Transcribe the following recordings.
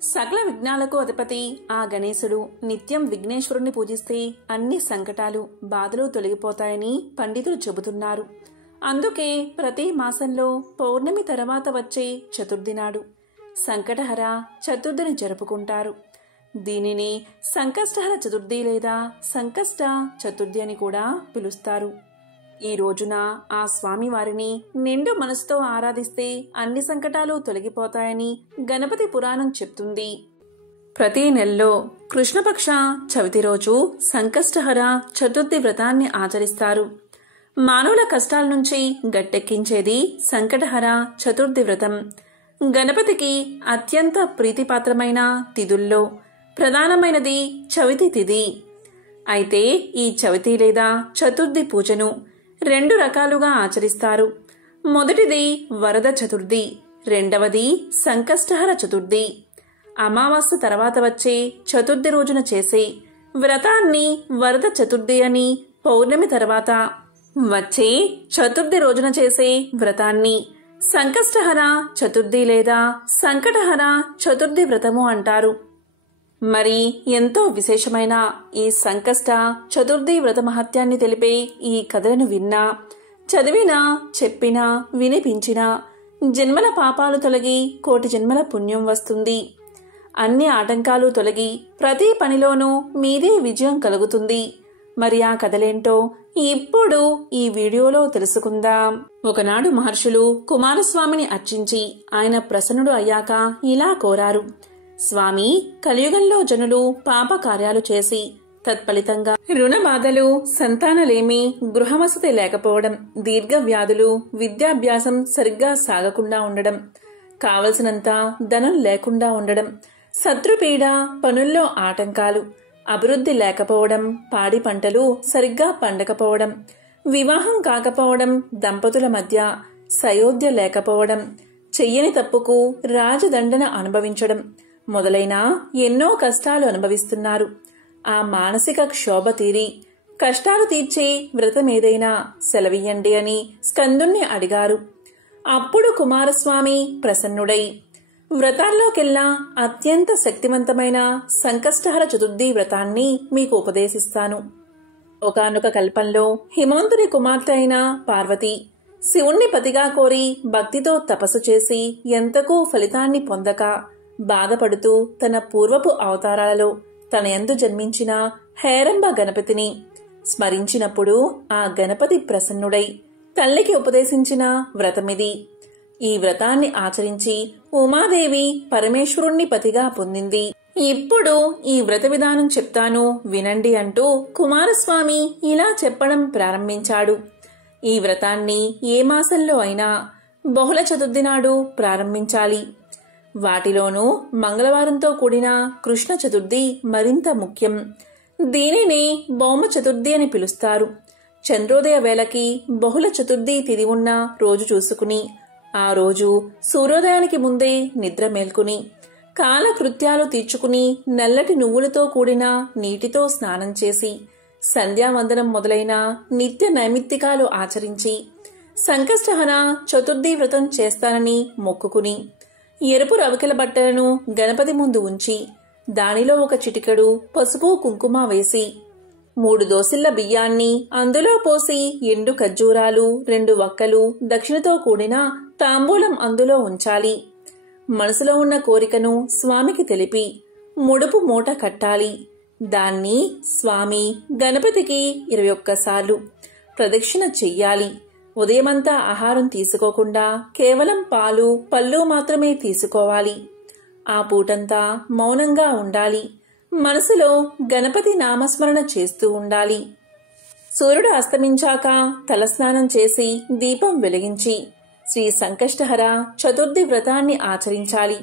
సకల విఘ్నాలకు అధిపతి ఆ గణేశుడు నిత్యం విఘ్నేశ్వరుణ్ణి పూజిస్తే అన్ని సంకటాలు బాధలు తొలగిపోతాయని పండితులు చెబుతున్నారు. అందుకే ప్రతి మాసంలో పౌర్ణమి తర్వాత వచ్చే చతుర్థి నాడు సంకటహర చతుర్థిని జరుపుకుంటారు. దీనిని సంకష్టహర చతుర్థి లేదా సంకష్ట చతుర్థి అని కూడా పిలుస్తారు. ఈ రోజున ఆ స్వామివారిని నిండు మనసుతో ఆరాధిస్తే అన్ని సంకటాలు తొలగిపోతాయని గణపతి పురాణం చెప్తుంది. ప్రతి నెలలో కృష్ణపక్ష చవితి రోజు సంకష్టహర చతుర్థి వ్రతాన్ని ఆచరిస్తారు. మానవుల కష్టాల నుంచి గట్టెక్కించేది సంకటహర చతుర్థి వ్రతం. గణపతికి అత్యంత ప్రీతిపాత్రమైన తిథుల్లో ప్రధానమైనది చవితి తిథి. అయితే ఈ చవితి లేదా చతుర్థి పూజను రెండు రకాలుగా ఆచరిస్తారు. మొదటిది వరద చతుర్థి, రెండవది సంకష్టహర చతుర్థి. అమావాస్య తర్వాత వచ్చే చతుర్థి రోజున చేసే వ్రతాన్ని వరద చతుర్థి అని, పౌర్ణమి తర్వాత వచ్చే చతుర్థి రోజున చేసే వ్రతాన్ని సంకష్టహర చతుర్థి లేదా సంకటహర చతుర్థి వ్రతము అంటారు. మరి ఎంతో విశేషమైన ఈ సంకష్ట చతుర్థి వ్రత మహత్యాన్ని తెలిపే ఈ కథలను విన్నా, చదివినా, చెప్పినా, వినిపించినా జన్మల పాపాలు తొలగి కోటి జన్మల పుణ్యం వస్తుంది. అన్ని ఆటంకాలు తొలగి ప్రతి పనిలోనూ మీదే విజయం కలుగుతుంది. మరి ఆ కథలేంటో ఇప్పుడు ఈ వీడియోలో తెలుసుకుందాం. ఒకనాడు మహర్షులు కుమారస్వామిని అర్చించి ఆయన ప్రసన్నుడు అయ్యాక ఇలా కోరారు: స్వామి, కలియుగంలో జనులు పాప కార్యాలు చేసి తత్ఫలితంగా రుణ బాధలు, సంతానలేమి, గృహవసతి లేకపోవడం, దీర్ఘ వ్యాధులు, విద్యాభ్యాసం సరిగ్గా సాగకుండా ఉండడం, కావలసినంత ధనం లేకుండా ఉండడం, శత్రుపీడ, పనుల్లో ఆటంకాలు, అభివృద్ధి లేకపోవడం, పాడి పంటలు సరిగ్గా పండకపోవడం, వివాహం కాకపోవడం, దంపతుల మధ్య సయోధ్య లేకపోవడం, చెయ్యని తప్పుకు రాజదండన అనుభవించడం మొదలైన ఎన్నో కష్టాలు అనుభవిస్తున్నారు. ఆ మానసిక క్షోభ తీరి కష్టాలు తీర్చే వ్రతమేదైనా సెలవియ్యండి అని స్కందుణ్ణి అడిగారు. అప్పుడు కుమారస్వామి ప్రసన్నుడై, వ్రతాల్లోకెల్లా అత్యంత శక్తివంతమైన సంకష్టహర చతుర్థి వ్రతాన్ని మీకు ఉపదేశిస్తాను. ఒకానొక కల్పంలో హిమవంతుని కుమార్తె అయిన పార్వతి శివుణ్ణి పతిగా కోరి భక్తితో తపస్సు చేసి ఎంతకూ ఫలితాన్ని పొందక బాధపడుతూ తన పూర్వపు అవతారాలలో తన యందు జన్మించిన హేరంబ గణపతిని స్మరించినప్పుడు ఆ గణపతి ప్రసన్నుడై తల్లికి ఉపదేశించిన వ్రతమిది. ఈ వ్రతాన్ని ఆచరించి ఉమాదేవి పరమేశ్వరుణ్ణి పతిగా పొందింది. ఇప్పుడు ఈ వ్రత విధానం చెప్తాను వినండి అంటూ కుమారస్వామి ఇలా చెప్పడం ప్రారంభించాడు. ఈ వ్రతాన్ని ఏ మాసంలో అయినా బహుళ చతుర్థి నాడు ప్రారంభించాలి. వాటిలోనూ మంగళవారంతో కూడిన కృష్ణ చతుర్థి మరింత ముఖ్యం. దీనిని భౌమ చతుర్థి అని పిలుస్తారు. చంద్రోదయ వేళకి బహుళ చతుర్థి తిథి ఉన్న రోజు చూసుకుని ఆ రోజు సూర్యోదయానికి ముందే నిద్ర మేల్కొని కాలకృత్యాలు తీర్చుకుని నల్లటి నువ్వులతో కూడిన నీటితో స్నానం చేసి సంధ్యావందనం మొదలైన నిత్య నైమిత్తికాలు ఆచరించి సంకష్టహర చతుర్థి వ్రతం చేస్తానని మొక్కుకుని ఎరుపు రవికెల బట్టలను గణపతి ముందు ఉంచి దానిలో ఒక చిటికెడు పసుపు కుంకుమ వేసి 3 దోసిళ్ల బియ్యాన్ని అందులో పోసి ఎండు ఖర్జూరాలు 2 వక్కలు దక్షిణతో కూడిన తాంబూలం అందులో ఉంచాలి. మనసులో ఉన్న కోరికను స్వామికి తెలిపి ముడుపు మూట కట్టాలి. దాన్ని స్వామి గణపతికి 21 సార్లు ప్రదక్షిణ చెయ్యాలి. ఉదయమంతా ఆహారం తీసుకోకుండా కేవలం పాలు, పళ్ళు మాత్రమే తీసుకోవాలి. ఆ పూటంతా మౌనంగా ఉండాలి. మనసులో గణపతి నామస్మరణ చేస్తూ ఉండాలి. సూర్యుడు అస్తమించాక తలస్నానం చేసి దీపం వెలిగించి శ్రీ సంకష్టహర చతుర్థి వ్రతాన్ని ఆచరించాలి.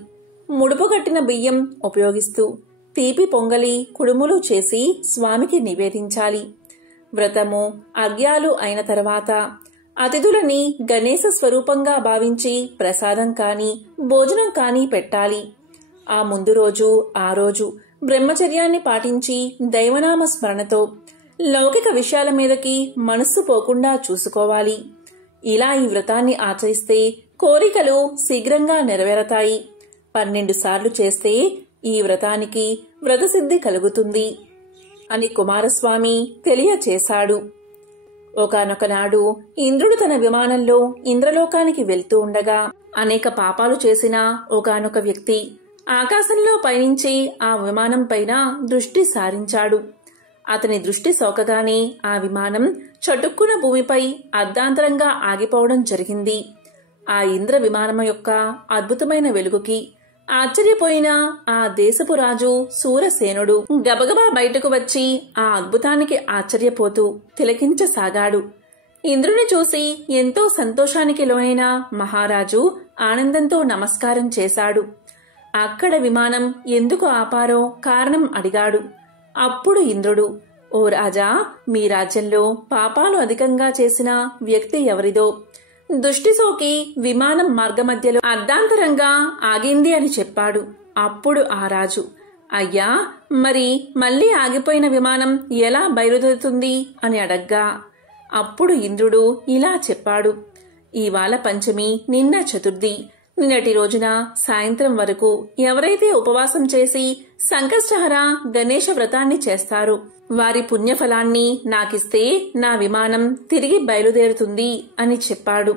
ముడుపుగట్టిన బియ్యం ఉపయోగిస్తూ తీపి పొంగలి, కుడుములు చేసి స్వామికి నివేదించాలి. వ్రతము అర్ఘ్యాలు అయిన తర్వాత అతిథులని గణేశ స్వరూపంగా భావించి ప్రసాదం కాని భోజనం కాని పెట్టాలి. ఆ ముందు రోజు ఆ రోజు బ్రహ్మచర్యాన్ని పాటించి దైవనామ స్మరణతో లౌకిక విషయాల మీదకి మనస్సు పోకుండా చూసుకోవాలి. ఇలా ఈ వ్రతాన్ని ఆచరిస్తే కోరికలు శీఘ్రంగా నెరవేరతాయి. 12 సార్లు చేస్తే ఈ వ్రతానికి వ్రతసిద్ధి కలుగుతుంది అని కుమారస్వామి తెలియచేశాడు. ఒకానొకనాడు ఇంద్రుడు తన విమానంలో ఇంద్రలోకానికి వెళ్తూ ఉండగా అనేక పాపాలు చేసిన ఒకానొక వ్యక్తి ఆకాశంలో పయనించి ఆ విమానం పైన దృష్టి సారించాడు. అతని దృష్టి సోకగానే ఆ విమానం చటుక్కున భూమిపై అర్ధాంతరంగా ఆగిపోవడం జరిగింది. ఆ ఇంద్ర విమానం యొక్క అద్భుతమైన వెలుగుకి ఆశ్చర్యపోయిన ఆ దేశపు రాజు శూరసేనుడు గబగబా బయటకు వచ్చి ఆ అద్భుతానికి ఆశ్చర్యపోతూ తిలకించసాగాడు. ఇంద్రుని చూసి ఎంతో సంతోషానికి లోనైన మహారాజు ఆనందంతో నమస్కారం చేశాడు. అక్కడ విమానం ఎందుకు ఆపారో కారణం అడిగాడు. అప్పుడు ఇంద్రుడు, ఓ రాజా, మీ రాజ్యంలో పాపాలు అధికంగా చేసిన వ్యక్తి ఎవరిదో దృష్టి సోకి విమానం మార్గమధ్యలో అర్ధాంతరంగా ఆగింది అని చెప్పాడు. అప్పుడు ఆ రాజు, అయ్యా, మరి మళ్లీ ఆగిపోయిన విమానం ఎలా బయలుదేరుతుంది అని అడగ్గా అప్పుడు ఇంద్రుడు ఇలా చెప్పాడు. ఇవాళ పంచమి, నిన్న చతుర్థి. నిన్నటి రోజున సాయంత్రం వరకు ఎవరైతే ఉపవాసం చేసి సంకష్టహర గణేశ వ్రతాన్ని చేస్తారో వారి పుణ్యఫలాన్ని నాకిస్తే నా విమానం తిరిగి బయలుదేరుతుంది అని చెప్పాడు.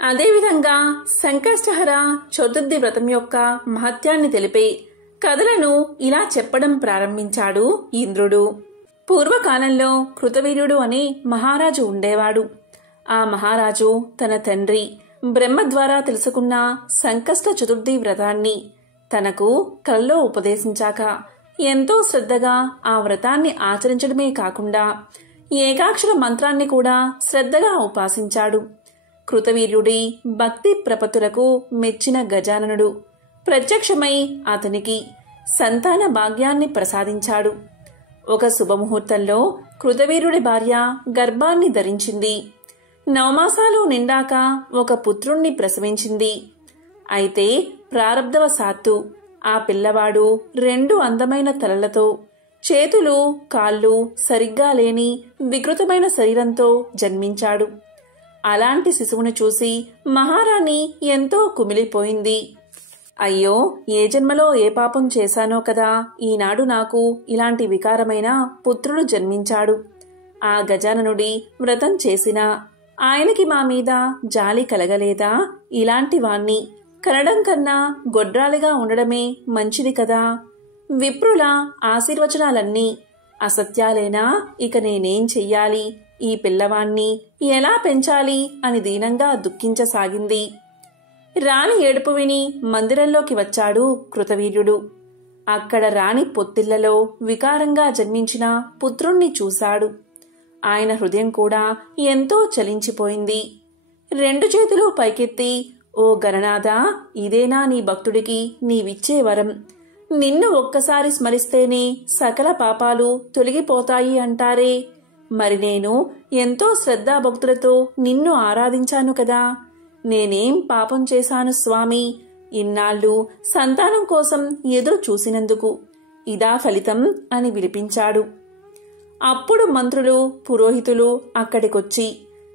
అదేవిధంగా సంకష్టహర చతుర్థి వ్రతం యొక్క మహత్యాన్ని తెలిపే కథలను ఇలా చెప్పడం ప్రారంభించాడు ఇంద్రుడు. పూర్వకాలంలో కృతవీర్యుడు అనే మహారాజు ఉండేవాడు. ఆ మహారాజు తన తండ్రి బ్రహ్మ ద్వారా తెలుసుకున్న సంకష్ట చతుర్థి వ్రతాన్ని తనకు కల్లో ఉపదేశించాక ఎంతో శ్రద్ధగా ఆ వ్రతాన్ని ఆచరించడమే కాకుండా ఏకాక్షర మంత్రాన్ని కూడా శ్రద్ధగా ఉపాసించాడు. కృతవీర్యుడి భక్తి ప్రపత్తులకు మెచ్చిన గజాననుడు ప్రత్యక్షమై అతనికి సంతాన భాగ్యాన్ని ప్రసాదించాడు. ఒక శుభముహూర్తంలో కృతవీర్యుడి భార్య గర్భాన్ని ధరించింది. 9 మాసాలు నిండాక ఒక పుత్రుణ్ణి ప్రసవించింది. అయితే ప్రారబ్ధవశాత్తు ఆ పిల్లవాడు 2 అందమైన తలలతో, చేతులు కాళ్ళు సరిగ్గా లేని వికృతమైన శరీరంతో జన్మించాడు. అలాంటి శిశువును చూసి మహారాణి ఎంతో కుమిలిపోయింది. అయ్యో, ఏ జన్మలో ఏ పాపం చేశానో కదా ఈనాడు నాకు ఇలాంటి వికారమైన పుత్రుడు జన్మించాడు. ఆ గజాననుడి వ్రతం చేసినా ఆయనకి మా మీద జాలి కలగలేదా? ఇలాంటి వాణ్ణి కనడం కన్నా గొడ్రాలిగా ఉండడమే మంచిది కదా. విప్రుల ఆశీర్వచనాలన్నీ అసత్యాలేనా? ఇక నేనేం చెయ్యాలి? ఈ పిల్లవాణ్ణి ఎలా పెంచాలి అని దీనంగా దుఃఖించసాగింది. రాణి ఏడుపు విని మందిరంలోకి వచ్చాడు కృతవీర్యుడు. అక్కడ రాణి పొత్తిళ్లలో వికారంగా జన్మించిన పుత్రుణ్ణి చూశాడు. ఆయన హృదయం కూడా ఎంతో చలించిపోయింది. 2 చేతులు పైకెత్తి, ఓ గణనాథ, ఇదేనా నీ భక్తుడికి నీవిచ్చే వరం? నిన్ను ఒక్కసారి స్మరిస్తేనే సకల పాపాలు తొలగిపోతాయి అంటారే. మరి నేను ఎంతో శ్రద్ధాభక్తులతో నిన్ను ఆరాధించాను కదా. నేనేం పాపం చేశాను స్వామి? ఇన్నాళ్ళు సంతానం కోసం ఎదురు చూసినందుకు ఇదా ఫలితం అని విలిపించాడు. అప్పుడు మంత్రులు, పురోహితులు అక్కడికొచ్చి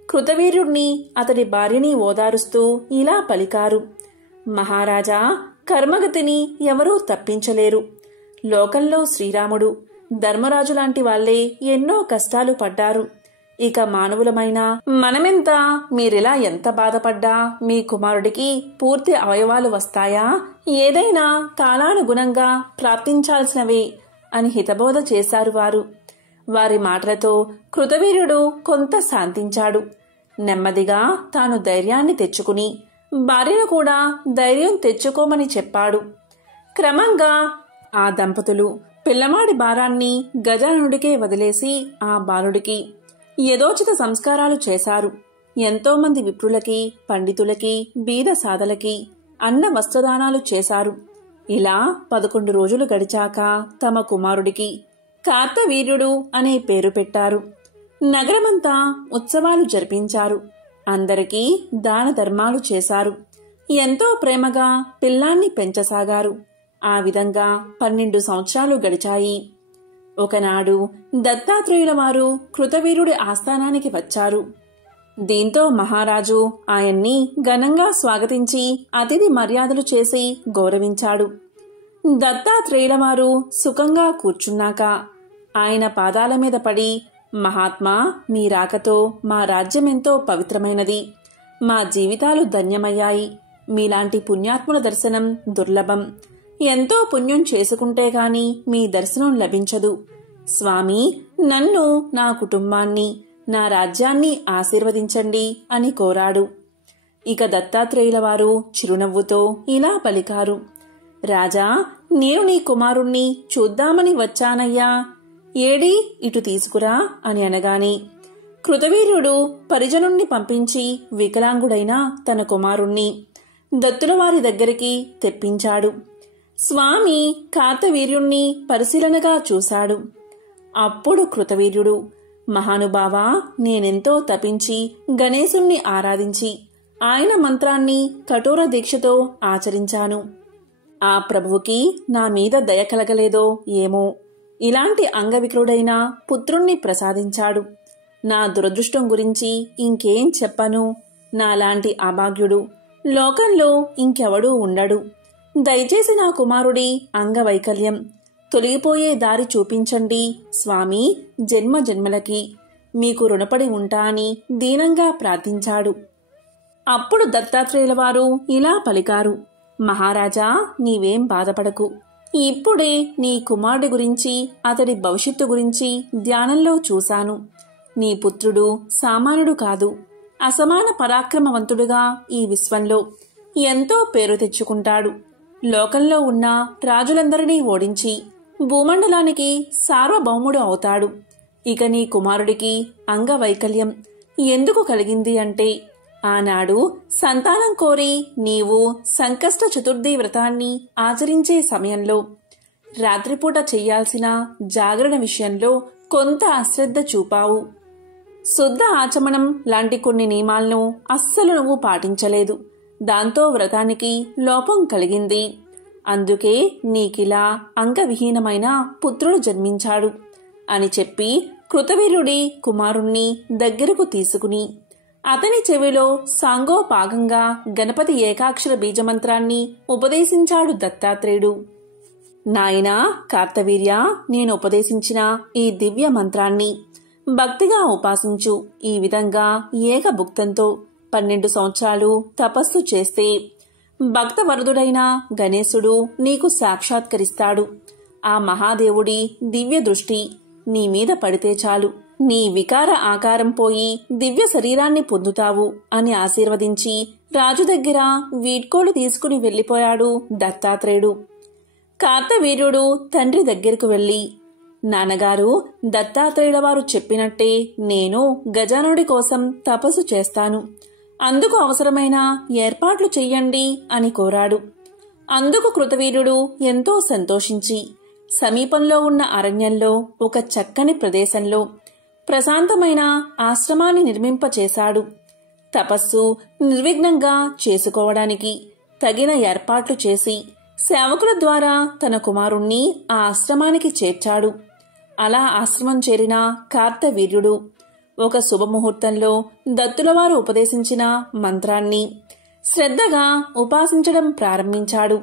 కృతవీర్యుణ్ణి, అతడి భార్యని ఓదారుస్తూ ఇలా పలికారు. మహారాజా, కర్మగతిని ఎవరూ తప్పించలేరు. లోకంలో శ్రీరాముడు, ధర్మరాజు లాంటి వాళ్లే ఎన్నో కష్టాలు పడ్డారు. ఇక మానవులమైన మనమెంత? మీరిలా ఎంత బాధపడ్డా మీ కుమారుడికి పూర్తి అవయవాలు వస్తాయా? ఏదైనా కాలానుగుణంగా ప్రాప్తించాల్సినవే అని హితబోధ చేశారు వారు. వారి మాటలతో కృతవీర్యుడు కొంత శాంతించాడు. నెమ్మదిగా తాను ధైర్యాన్ని తెచ్చుకుని భార్యను కూడా ధైర్యం తెచ్చుకోమని చెప్పాడు. క్రమంగా ఆ దంపతులు పిల్లవాడి భారాన్ని గజాననుడికే వదిలేసి ఆ బాలుడికి యథోచిత సంస్కారాలు చేశారు. ఎంతోమంది విప్రులకి, పండితులకి, బీద సాధలకి అన్న వస్త్రదానాలు చేశారు. ఇలా 11 రోజులు గడిచాక తమ కుమారుడికి కార్తవీర్యుడు అనే పేరు పెట్టారు. నగరమంతా ఉత్సవాలు జరిపించారు. అందరికీ దాన ధర్మాలు చేశారు. ఎంతో ప్రేమగా పిల్లాన్ని పెంచసాగారు. ఆ విధంగా 12 సంవత్సరాలు గడిచాయి. ఒకనాడు దత్తాత్రేయుల వారు కృతవీర్యుడి ఆస్థానానికి వచ్చారు. దీంతో మహారాజు ఆయన్ని ఘనంగా స్వాగతించి అతిథి మర్యాదలు చేసి గౌరవించాడు. దత్తాత్రేయుల వారు సుఖంగా కూర్చున్నాక ఆయన పాదాల మీద పడి, మహాత్మా, మీ రాకతో మా రాజ్యమెంతో పవిత్రమైనది, మా జీవితాలు ధన్యమయ్యాయి. మీలాంటి పుణ్యాత్ముల దర్శనం దుర్లభం. ఎంతో పుణ్యం చేసుకుంటే గాని మీ దర్శనం లభించదు. స్వామి, నన్ను, నా కుటుంబాన్ని, నా రాజ్యాన్ని ఆశీర్వదించండి అని కోరాడు. ఇక దత్తాత్రేయుల వారు చిరునవ్వుతో ఇలా పలికారు, రాజా, నేను నీ కుమారుణ్ణి చూద్దామని వచ్చానయ్యా. ఏడి, ఇటు తీసుకురా అని అనగాని కృతవీర్యుడు పరిజనుణ్ణి పంపించి వికలాంగుడైన తన కుమారుణ్ణి దత్తుల వారి దగ్గరికి తెప్పించాడు. స్వామి కార్తవీర్యుణ్ణి పరిశీలనగా చూశాడు. అప్పుడు కృతవీర్యుడు, మహానుభావా, నేనెంతో తపించి గణేశుణ్ణి ఆరాధించి ఆయన మంత్రాన్ని కఠోర దీక్షతో ఆచరించాను. ఆ ప్రభువుకి నా మీద దయ కలగలేదో ఏమో, ఇలాంటి అంగవికలుడైన పుత్రుణ్ణి ప్రసాదించాడు. నా దురదృష్టం గురించి ఇంకేం చెప్పను. నాలాంటి అభాగ్యుడు లోకంలో ఇంకెవడూ ఉండడు. దయచేసి నా కుమారుడి అంగవైకల్యం తొలగిపోయే దారి చూపించండి స్వామి. జన్మ జన్మలకి మీకు రుణపడి ఉంటా అని దీనంగా ప్రార్థించాడు. అప్పుడు దత్తాత్రేయుల వారు ఇలా పలికారు, మహారాజా, నీవేం బాధపడకు. ఇప్పుడే నీ కుమారుడి గురించి, అతడి భవిష్యత్తు గురించి ధ్యానంలో చూశాను. నీ పుత్రుడు సామాన్యుడు కాదు. అసమాన పరాక్రమవంతుడుగా ఈ విశ్వంలో ఎంతో పేరు తెచ్చుకుంటాడు. లోకంలో ఉన్న రాజులందరినీ ఓడించి భూమండలానికి సార్వభౌముడు అవుతాడు. ఇక నీ కుమారుడికి అంగవైకల్యం ఎందుకు కలిగింది అంటే, ఆనాడు సంతానం కోరి నీవు సంకష్ట చతుర్థి వ్రతాన్ని ఆచరించే సమయంలో రాత్రిపూట చెయ్యాల్సిన జాగరణ విషయంలో కొంత అశ్రద్ధ చూపావు. శుద్ధ ఆచమనం లాంటి కొన్ని నియమాలను అస్సలు నువ్వు పాటించలేదు. దాంతో వ్రతానికి లోపం కలిగింది. అందుకే నీకిలా అంగవిహీనమైన పుత్రుడు జన్మించాడు అని చెప్పి కృతవీర్యుడి కుమారుణ్ణి దగ్గరకు తీసుకుని అతని చెవిలో సాంగోపాగంగా గణపతి ఏకాక్షర బీజమంత్రాన్ని ఉపదేశించాడు దత్తాత్రేయుడు. నాయనా కార్తవీర్య, నేను ఉపదేశించిన ఈ దివ్య మంత్రాన్ని భక్తిగా ఉపాసించు. ఈ విధంగా ఏకభుక్తంతో 12 సంవత్సరాలు తపస్సు చేస్తే భక్తవరదుడైన గణేశుడు నీకు సాక్షాత్కరిస్తాడు. ఆ మహాదేవుడి దివ్య దృష్టి నీ మీద పడితే చాలు, నీ వికార ఆకారం పోయి దివ్య శరీరాన్ని పొందుతావు అని ఆశీర్వదించి రాజు దగ్గర వీడ్కోలు తీసుకుని వెళ్లిపోయాడు దత్తాత్రేయుడు. కార్తవీర్యుడు తండ్రి దగ్గరకు వెళ్లి, నాన్నగారు, దత్తాత్రేయుల వారు చెప్పినట్టే నేను గజానుడి కోసం తపస్సు చేస్తాను. అందుకు అవసరమైన ఏర్పాట్లు చెయ్యండి అని కోరాడు. అందుకు కృతవీర్యుడు ఎంతో సంతోషించి సమీపంలో ఉన్న అరణ్యంలో ఒక చక్కని ప్రదేశంలో ప్రశాంతమైన ఆశ్రమాన్ని నిర్మింపచేశాడు. తపస్సు నిర్విఘ్నంగా చేసుకోవడానికి తగిన ఏర్పాట్లు చేసి సేవకుల ద్వారా తన కుమారుణ్ణి ఆ ఆశ్రమానికి చేర్చాడు. అలా ఆశ్రమం చేరిన కార్తవీర్యుడు ఒక శుభముహూర్తంలో దత్తులవారు ఉపదేశించిన మంత్రాన్ని శ్రద్ధగా ఉపాసించడం ప్రారంభించాడు.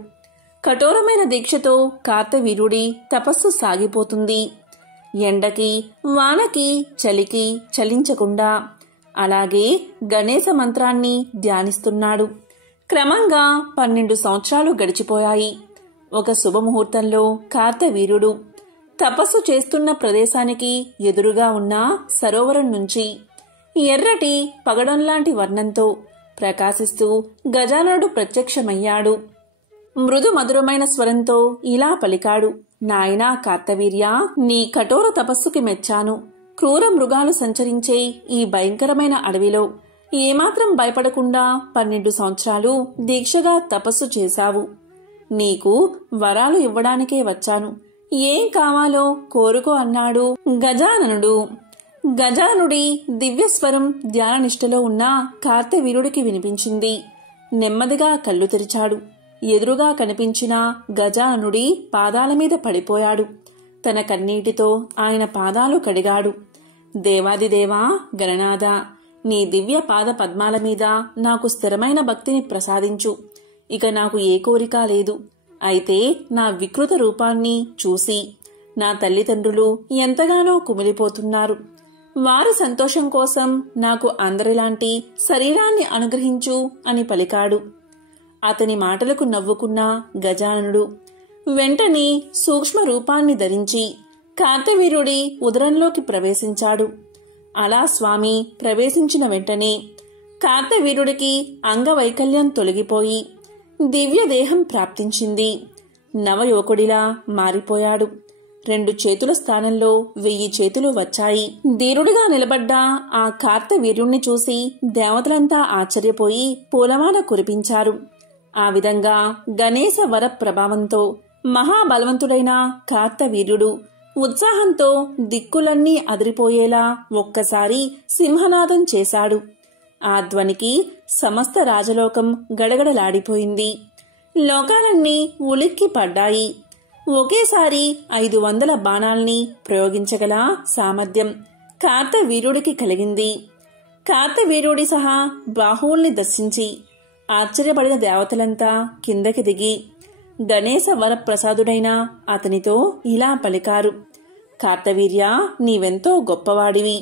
కఠోరమైన దీక్షతో కార్తవీర్యుడి తపస్సు సాగిపోతుంది. ఎండకి, వానకి, చలికి చలించకుండా అలాగే గణేశ మంత్రాన్ని ధ్యానిస్తున్నాడు. క్రమంగా 12 సంవత్సరాలు గడిచిపోయాయి. ఒక శుభముహూర్తంలో కార్తవీర్యుడు తపస్సు చేస్తున్న ప్రదేశానికి ఎదురుగా ఉన్న సరోవరం నుంచి ఎర్రటి పగడంలాంటి వర్ణంతో ప్రకాశిస్తూ గజాననుడు ప్రత్యక్షమయ్యాడు. మృదు మధురమైన స్వరంతో ఇలా పలికాడు, నాయనా కార్తవీర్య, నీ కఠోర తపస్సుకి మెచ్చాను. క్రూర మృగాలు సంచరించే ఈ భయంకరమైన అడవిలో ఏమాత్రం భయపడకుండా 12 సంవత్సరాలు దీక్షగా తపస్సు చేశావు. నీకు వరాలు ఇవ్వడానికే వచ్చాను. ఏం కావాలో కోరుకో అన్నాడు గజాననుడు. గజానుడి దివ్యస్వరం ధ్యాననిష్టలో ఉన్న కార్తవీర్యుడికి వినిపించింది. నెమ్మదిగా కళ్ళు తెరిచాడు. ఎదురుగా కనిపించిన గజాననుడి పాదాల మీద పడిపోయాడు. తన కన్నీటితో ఆయన పాదాలు కడిగాడు. దేవాదిదేవా గణనాథ, నీ దివ్య పాద పద్మాల మీద నాకు స్థిరమైన భక్తిని ప్రసాదించు. ఇక నాకు ఏ కోరిక లేదు. అయితే నా వికృత రూపాన్ని చూసి నా తల్లిదండ్రులు ఎంతగానో కుమిలిపోతున్నారు. వారి సంతోషం కోసం నాకు అందరిలాంటి శరీరాన్ని అనుగ్రహించు అని పలికాడు. అతని మాటలకు నవ్వుకున్న గజాననుడు వెంటనే సూక్ష్మ రూపాన్ని ధరించి కార్తవీర్యుడి ఉదరంలోకి ప్రవేశించాడు. అలా స్వామి ప్రవేశించిన వెంటనే కార్తవీర్యుడికి అంగవైకల్యం తొలగిపోయి దివ్య దేహం ప్రాప్తించింది. నవయువకుడిలా మారిపోయాడు. 2 చేతుల స్థానంలో 1000 చేతులు వచ్చాయి. ధీరుడిగా నిలబడ్డ ఆ కార్తవీర్యుణ్ణి చూసి దేవతలంతా ఆశ్చర్యపోయి పూలమాల కురిపించారు. ఆ విధంగా గణేశ వర ప్రభావంతో మహాబలవంతుడైన కార్తవీర్యుడు ఉత్సాహంతో దిక్కులన్నీ అదిరిపోయేలా ఒక్కసారి సింహనాదం చేశాడు. ఆ ధ్వనికి సమస్త రాజలోకం గడగడలాడిపోయింది. లోకాలన్నీ ఉలిక్కి పడ్డాయి. ఒకేసారి 500 బాణాల్ని ప్రయోగించగల సామర్థ్యం కార్తవీర్యుడికి కలిగింది. కార్తవీర్యుడి సహా బాహువుల్ని దర్శించి ఆశ్చర్యపడిన దేవతలంతా కిందకి దిగి గణేశ వరప్రసాదుడైన అతనితో ఇలా పలికారు. కార్తవీర్య, నీవెంతో గొప్పవాడివి.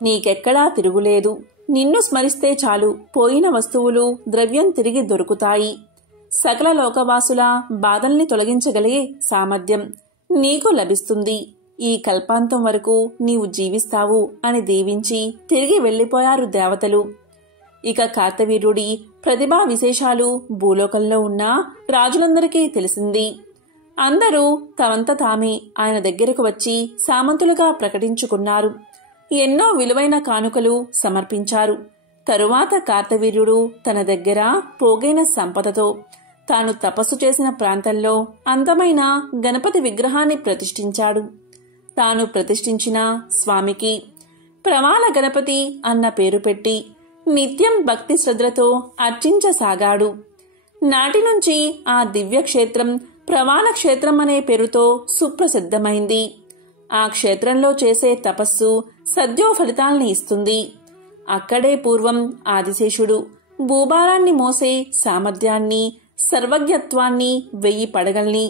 నీకెక్కడా తిరుగులేదు. నిన్ను స్మరిస్తే చాలు పోయిన వస్తువులు, ద్రవ్యం తిరిగి దొరుకుతాయి. సకల లోకవాసుల బాధల్ని తొలగించగలిగే సామర్థ్యం నీకు లభిస్తుంది. ఈ కల్పాంతం వరకు నీవు జీవిస్తావు అని దీవించి తిరిగి వెళ్లిపోయారు దేవతలు. ఇక కార్తవీర్యుడి ప్రతిభా విశేషాలు భూలోకంలో ఉన్న రాజులందరికీ తెలిసింది. అందరూ తమంత తామే ఆయన దగ్గరకు వచ్చి సామంతులుగా ప్రకటించుకున్నారు. ఎన్నో విలువైన కానుకలు సమర్పించారు. తరువాత కార్తవీర్యుడు తన దగ్గర పోగైన సంపదతో తాను తపస్సు చేసిన ప్రాంతంలో అందమైన గణపతి విగ్రహాన్ని ప్రతిష్ఠించాడు. తాను ప్రతిష్ఠించిన స్వామికి ప్రమాణ గణపతి అన్న పేరు పెట్టి నిత్యం భక్తి శ్రద్ధలతో అర్చించసాగాడు. నాటి నుంచి ఆ దివ్యక్షేత్రం ప్రమాణ క్షేత్రం అనే పేరుతో సుప్రసిద్ధమైంది. ఆ క్షేత్రంలో చేసే తపస్సు సద్యో ఫలితాల్ని ఇస్తుంది. అక్కడే పూర్వం ఆదిశేషుడు భూభారాన్ని మోసే సామర్థ్యాన్ని, సర్వజ్ఞత్వాన్ని 1000 పడగల్ని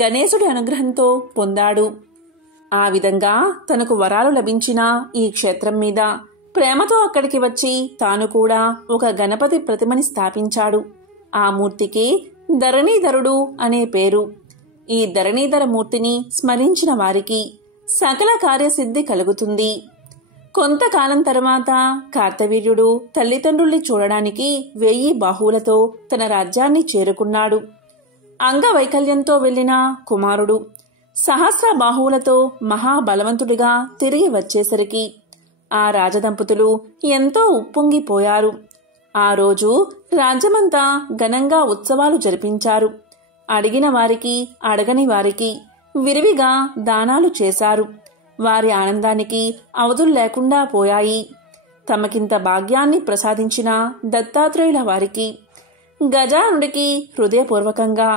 గణేశుడి అనుగ్రహంతో పొందాడు. ఆ విధంగా తనకు వరాలు లభించిన ఈ క్షేత్రం మీద ప్రేమతో అక్కడికి వచ్చి తాను కూడా ఒక గణపతి ప్రతిమని స్థాపించాడు. ఆ మూర్తికి ధరణీధరుడు అనే పేరు. ఈ ధరణీధర మూర్తిని స్మరించిన వారికి సకల కార్యసిద్ధి కలుగుతుంది. కొంతకాలం తర్వాత కార్తవీర్యుడు తల్లిదండ్రుల్ని చూడడానికి 1000 బాహువులతో తన రాజ్యాన్ని చేరుకున్నాడు. అంగవైకల్యంతో వెళ్లిన కుమారుడు సహస్ర బాహువులతో మహాబలవంతుడిగా తిరిగి వచ్చేసరికి ఆ రాజదంపతులు ఎంతో ఉప్పొంగిపోయారు. ఆ రోజు రాజ్యమంతా ఘనంగా ఉత్సవాలు జరిపించారు. అడిగిన వారికి, అడగని వారికి విరివిగా దానాలు చేశారు. వారి ఆనందానికి అవధులు లేకుండా పోయాయి. తమకింత భాగ్యాన్ని ప్రసాదించిన దత్తాత్రేయుల వారికి, గజానుడికి హృదయపూర్వకంగా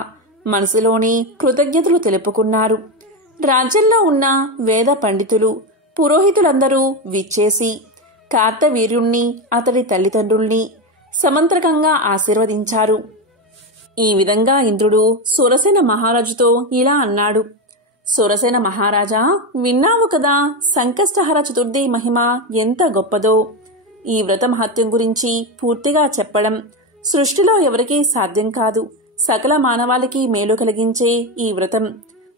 మనసులోని కృతజ్ఞతలు తెలుపుకున్నారు. రాజ్యంలో ఉన్న వేద పండితులు, పురోహితులందరూ విచ్చేసి కార్తవీర్యుణ్ణి, అతడి తల్లిదండ్రుల్ని సమంత్రకంగా ఆశీర్వదించారు. ఈ విధంగా ఇంద్రుడు సురసేన మహారాజుతో ఇలా అన్నాడు. సురసేన మహారాజా, విన్నావు కదా సంకష్టహర చతుర్థి మహిమ ఎంత గొప్పదో. ఈ వ్రత మహత్యం గురించి పూర్తిగా చెప్పడం సృష్టిలో ఎవరికీ సాధ్యం కాదు. సకల మానవాళికి మేలు కలిగించే ఈ వ్రతం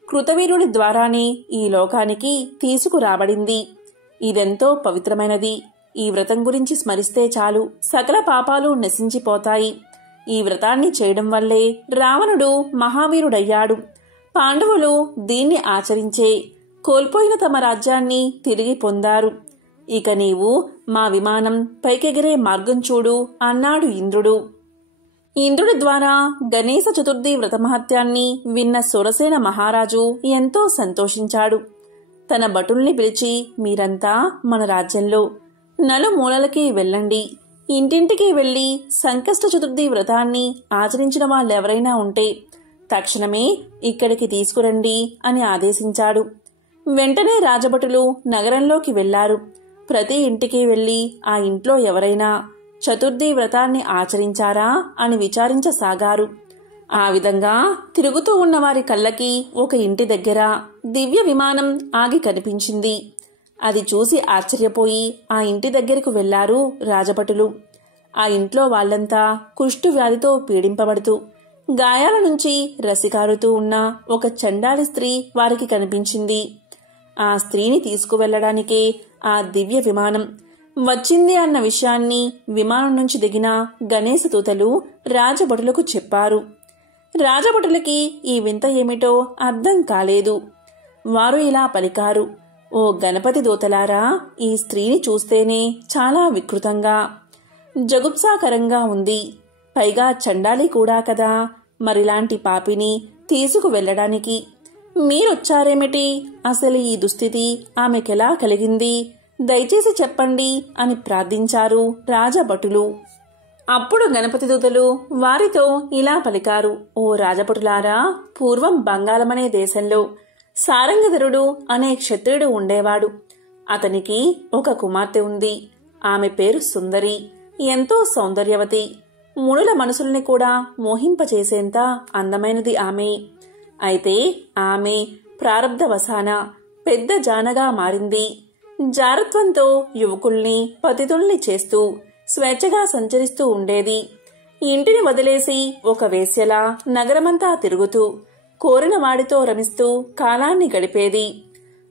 కృతవీరుడి ద్వారానే ఈ లోకానికి తీసుకురాబడింది. ఇదెంతో పవిత్రమైనది. ఈ వ్రతం గురించి స్మరిస్తే చాలు సకల పాపాలు నశించిపోతాయి. ఈ వ్రతాన్ని చేయడం వల్లే రావణుడు మహావీరుడయ్యాడు. పాండవులు దీన్ని ఆచరించే కోల్పోయిన తమ రాజ్యాన్ని తిరిగి పొందారు. ఇక నీవు మా విమానం పైకెగిరే మార్గం చూడు అన్నాడు ఇంద్రుడు. ఇంద్రుడి ద్వారా గణేశ చతుర్థి వ్రతమహత్యాన్ని విన్న సురసేన మహారాజు ఎంతో సంతోషించాడు. తన భటుల్ని పిలిచి, మీరంతా మన రాజ్యంలో నలుమూలలకి వెళ్ళండి. ఇంటింటికి వెళ్లి సంకష్ట చతుర్థి వ్రతాన్ని ఆచరించిన వాళ్ళెవరైనా ఉంటే తక్షణమే ఇక్కడికి తీసుకురండి అని ఆదేశించాడు. వెంటనే రాజభటులు నగరంలోకి వెళ్లారు. ప్రతి ఇంటికి వెళ్లి ఆ ఇంట్లో ఎవరైనా చతుర్థి వ్రతాన్ని ఆచరించారా అని విచారించసాగారు. ఆ విధంగా తిరుగుతూ ఉన్న వారి కళ్ళకి ఒక ఇంటి దగ్గర దివ్య విమానం ఆగి కనిపించింది. అది చూసి ఆశ్చర్యపోయి ఆ ఇంటి దగ్గరకు వెళ్లారు రాజభటులు. ఆ ఇంట్లో వాళ్లంతా కుష్టు వ్యాధితో పీడింపబడుతూ గాయాల నుంచి రసికారుతూ ఉన్న ఒక చండాలి స్త్రీ వారికి కనిపించింది. ఆ స్త్రీని తీసుకువెళ్లడానికే ఆ దివ్య విమానం వచ్చింది అన్న విషయాన్ని విమానం నుంచి దిగిన గణేశ దూతలు రాజభటులకు చెప్పారు. రాజభటులకి ఈ వింత ఏమిటో అర్థం కాలేదు. వారు ఇలా పలికారు, ఓ గణపతి దూతలారా, ఈ స్త్రీని చూస్తేనే చాలా వికృతంగా జగుప్సాకరంగా ఉంది. పైగా చండాలి కూడా కదా. మరిలాంటి పాపిని తీసుకువెళ్లడానికి మీరొచ్చారేమిటి? అసలు ఈ దుస్థితి ఆమెకెలా కలిగింది? దయచేసి చెప్పండి అని ప్రార్థించారు రాజభటులు. అప్పుడు గణపతి దూతలు వారితో ఇలా పలికారు, ఓ రాజభటులారా, పూర్వం బంగాళమనే దేశంలో సారంగధరుడు అనే క్షత్రియుడు ఉండేవాడు. అతనికి ఒక కుమార్తె ఉంది. ఆమె పేరు సుందరి. ఎంతో సౌందర్యవతి. మునుల మనసుల్ని కూడా మోహింపచేసేంత అందమైనది ఆమె. అయితే ఆమె ప్రారబ్ధవశాన పెద్ద జానగా మారింది. జారత్వంతో యువకుల్ని పతితుల్ని చేస్తూ స్వేచ్ఛగా సంచరిస్తూ ఉండేది. ఇంటిని వదిలేసి ఒక వేశ్యలా నగరమంతా తిరుగుతూ కోరిన వాడితో రమిస్తూ కాలాన్ని గడిపేది.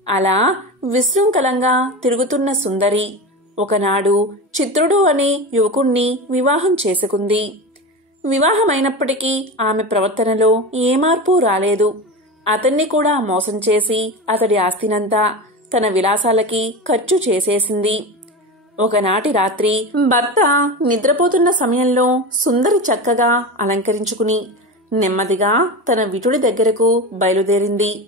అలా విశృంఖలంగా తిరుగుతున్న సుందరి ఒకనాడు చిత్రుడు అనే యువకుణ్ణి వివాహం చేసుకుంది. వివాహమైనప్పటికీ ఆమె ప్రవర్తనలో ఏ మార్పు రాలేదు. అతన్ని కూడా మోసం చేసి అతడి ఆస్తినంతా తన విలాసాలకి ఖర్చు చేసేసింది. ఒకనాటి రాత్రి భర్త నిద్రపోతున్న సమయంలో సుందరి చక్కగా అలంకరించుకుని నెమ్మదిగా తన విటుడి దగ్గరకు బయలుదేరింది.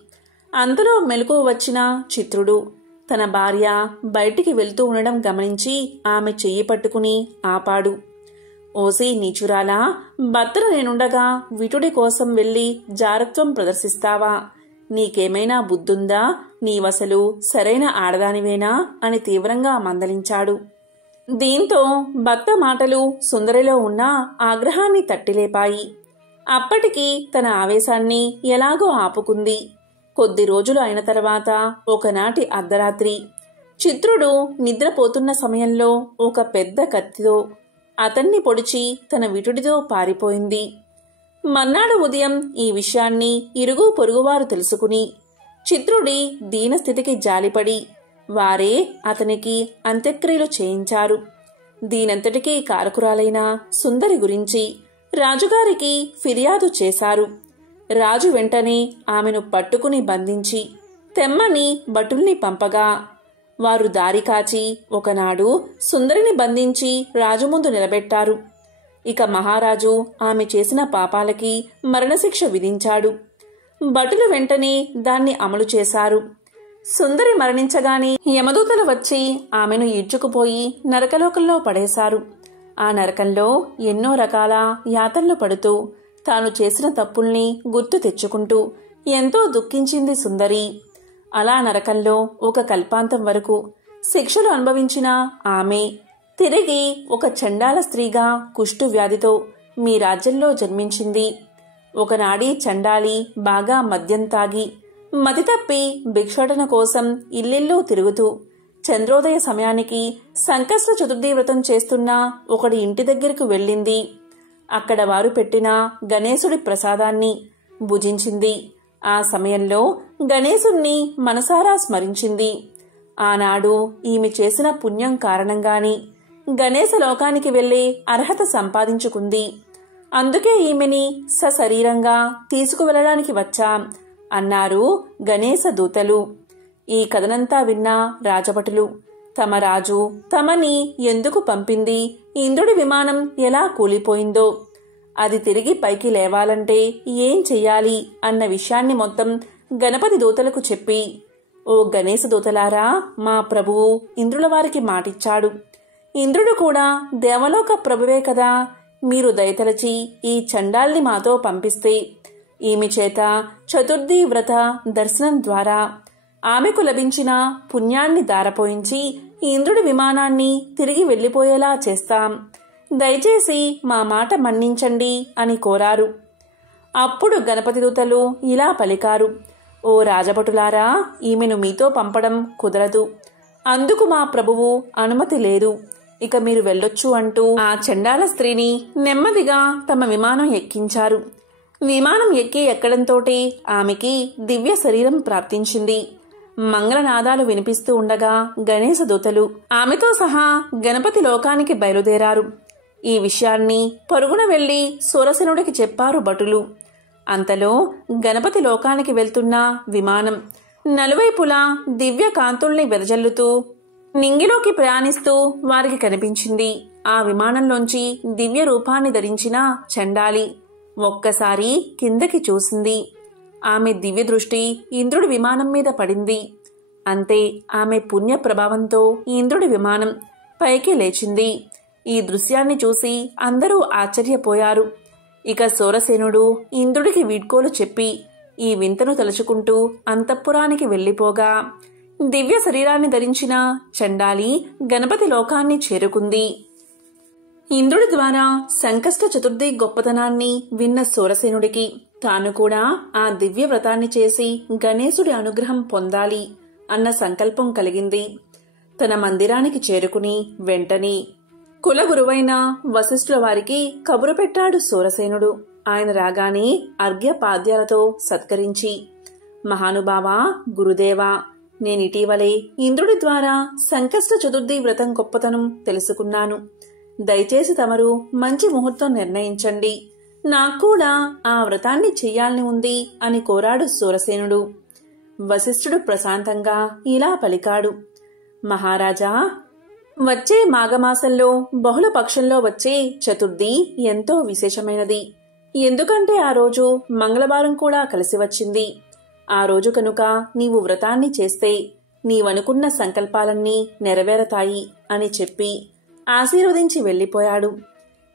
అంతలో మెలకువ వచ్చిన చిత్రుడు తన భార్య బయటికి వెళ్తూ ఉండడం గమనించి ఆమె చెయ్యి పట్టుకుని ఆపాడు. ఓసి నీచురాలా, భర్తను నేనుండగా విటుడి కోసం వెళ్లి జారత్వం ప్రదర్శిస్తావా? నీకేమైనా బుద్ధుందా? నీవసలు సరైన ఆడదానివేనా అని తీవ్రంగా మందలించాడు. దీంతో భర్త మాటలు సుందరిలో ఉన్న ఆగ్రహాన్ని తట్టిలేపాయి. అప్పటికి తన ఆవేశాన్ని ఎలాగో ఆపుకుంది. కొద్ది రోజులు అయిన తర్వాత ఒకనాటి అర్ధరాత్రి చిత్రుడు నిద్రపోతున్న సమయంలో ఒక పెద్ద కత్తితో అతన్ని పొడిచి తన విటుడితో పారిపోయింది. మర్నాడు ఉదయం ఈ విషయాన్ని ఇరుగు పొరుగువారు తెలుసుకుని చిత్రుడి దీనస్థితికి జాలిపడి వారే అతనికి అంత్యక్రియలు చేయించారు. దీనంతటికీ కారకురాలైన సుందరి గురించి రాజుగారికి ఫిర్యాదు చేశారు. రాజు వెంటనే ఆమెను పట్టుకుని బంధించి తెమ్మని భటుల్ని పంపగా వారు దారి కాచి ఒకనాడు సుందరిని బంధించి రాజు ముందు నిలబెట్టారు. ఇక మహారాజు ఆమె చేసిన పాపాలకి మరణశిక్ష విధించాడు. భటులు వెంటనే దాన్ని అమలు చేశారు. సుందరి మరణించగానే యమదూతలు వచ్చి ఆమెను ఈడ్చుకుపోయి నరకలోకంలో పడేశారు. ఆ నరకంలో ఎన్నో రకాల యాతనలు పడుతూ తాను చేసిన తప్పుల్ని గుర్తు తెచ్చుకుంటూ ఎంతో దుఃఖించింది సుందరి. అలా నరకంలో ఒక కల్పాంతం వరకు శిక్షలు అనుభవించిన ఆమె తిరిగి ఒక చండాల స్త్రీగా కుష్టు వ్యాధితో మీ రాజ్యంలో జన్మించింది. ఒకనాడి చండాలి బాగా మద్యం తాగి మతి తప్పి భిక్షాటన కోసం ఇల్లిల్లు తిరుగుతూ చంద్రోదయ సమయానికి సంకష్ట చతుర్థి వ్రతం చేస్తున్న ఒకడి ఇంటి దగ్గరకు వెళ్ళింది. అక్కడ వారు పెట్టిన గణేశుడి ప్రసాదాన్ని భుజించింది. ఆ సమయంలో గణేశుణ్ణి మనసారా స్మరించింది. ఆనాడు ఈమె చేసిన పుణ్యం కారణంగాని గణేశ లోకానికి వెళ్లే అర్హత సంపాదించుకుంది. అందుకే ఈమెని సశరీరంగా తీసుకువెళ్లడానికి వచ్చాం అన్నారు గణేశ దూతలు. ఈ కథనంతా విన్న రాజభటులు తమ రాజు తమని ఎందుకు పంపింది, ఇంద్రుడి విమానం ఎలా కూలిపోయిందో, అది తిరిగి పైకి లేవాలంటే ఏం చెయ్యాలి అన్న విషయాన్ని మొత్తం గణపతి దూతలకు చెప్పి, ఓ గణేశ దూతలారా, మా ప్రభువు ఇంద్రుల వారికి మాటిచ్చాడు. ఇంద్రుడు కూడా దేవలోక ప్రభువే కదా. మీరు దయతలచి ఈ చండాల్ని మాతో పంపిస్తే ఈమె చేత చతుర్థి వ్రత దర్శనం ద్వారా ఆమెకు లభించిన పుణ్యాన్ని దారపోయించి ఇంద్రుడి విమానాన్ని తిరిగి వెళ్లిపోయేలా చేస్తాం. దయచేసి మా మాట మన్నించండి అని కోరారు. అప్పుడు గణపతి దూతలు ఇలా పలికారు, ఓ రాజభటులారా, ఈమెను మీతో పంపడం కుదరదు. అందుకు మా ప్రభువు అనుమతి లేదు. ఇక మీరు వెళ్ళొచ్చు అంటూ ఆ చండాల స్త్రీని నెమ్మదిగా తమ విమానం ఎక్కించారు. విమానం ఎక్కడంతోటే ఆమెకి దివ్య శరీరం ప్రాప్తించింది. మంగళనాదాలు వినిపిస్తూ ఉండగా గణేశ దూతలు ఆమెతో సహా గణపతి లోకానికి బయలుదేరారు. ఈ విషయాన్ని పరుగున వెళ్లి సూరసేనుడికి చెప్పారు భటులు. అంతలో గణపతి లోకానికి వెళ్తున్న విమానం నలువైపులా దివ్య కాంతుల్ని వెదజల్లుతూ నింగిలోకి ప్రయాణిస్తూ వారికి కనిపించింది. ఆ విమానంలోంచి దివ్య రూపాన్ని ధరించిన చండాలి ఒక్కసారి కిందకి చూసింది. ఆమె దివ్య దృష్టి ఇంద్రుడి విమానం మీద పడింది. అంతే, ఆమె పుణ్య ప్రభావంతో ఇంద్రుడి విమానం పైకి లేచింది. ఈ దృశ్యాన్ని చూసి అందరూ ఆశ్చర్యపోయారు. ఇక సూరసేనుడు ఇంద్రుడికి వీడ్కోలు చెప్పి ఈ వింతను తలుచుకుంటూ అంతఃపురానికి వెళ్లిపోగా దివ్య శరీరాన్ని ధరించిన చండాలి గణపతి లోకాన్ని చేరుకుంది. ఇంద్రుడి ద్వారా సంకష్ట చతుర్థి గొప్పతనాన్ని విన్న సూరసేనుడికి తాను కూడా ఆ దివ్య వ్రతాన్ని చేసి గణేశుడి అనుగ్రహం పొందాలి అన్న సంకల్పం కలిగింది. తన మందిరానికి చేరుకుని వెంటనే కులగురువైన వశిష్ఠుల వారికి కబురు పెట్టాడు సూరసేనుడు. ఆయన రాగానే అర్ఘ్యపాద్యాలతో సత్కరించి, మహానుభావా, గురుదేవా, నేనిటీవలే ఇంద్రుడి ద్వారా సంకష్ట చతుర్థి వ్రతం గొప్పతనం తెలుసుకున్నాను. దయచేసి తమరు మంచి ముహూర్తం నిర్ణయించండి. నాక్కూడా ఆ వ్రతాన్ని చెయ్యాలని ఉంది అని కోరాడు సూరసేనుడు. వశిష్ఠుడు ప్రశాంతంగా ఇలా పలికాడు, మహారాజా, వచ్చే మాఘమాసంలో బహుళ పక్షంలో వచ్చే చతుర్థి ఎంతో విశేషమైనది. ఎందుకంటే ఆ రోజు మంగళవారం కూడా కలిసి వచ్చింది. ఆ రోజు కనుక నీవు వ్రతాన్ని చేస్తే నీవనుకున్న సంకల్పాలన్నీ నెరవేరతాయి అని చెప్పి ఆశీర్వదించి వెళ్లిపోయాడు.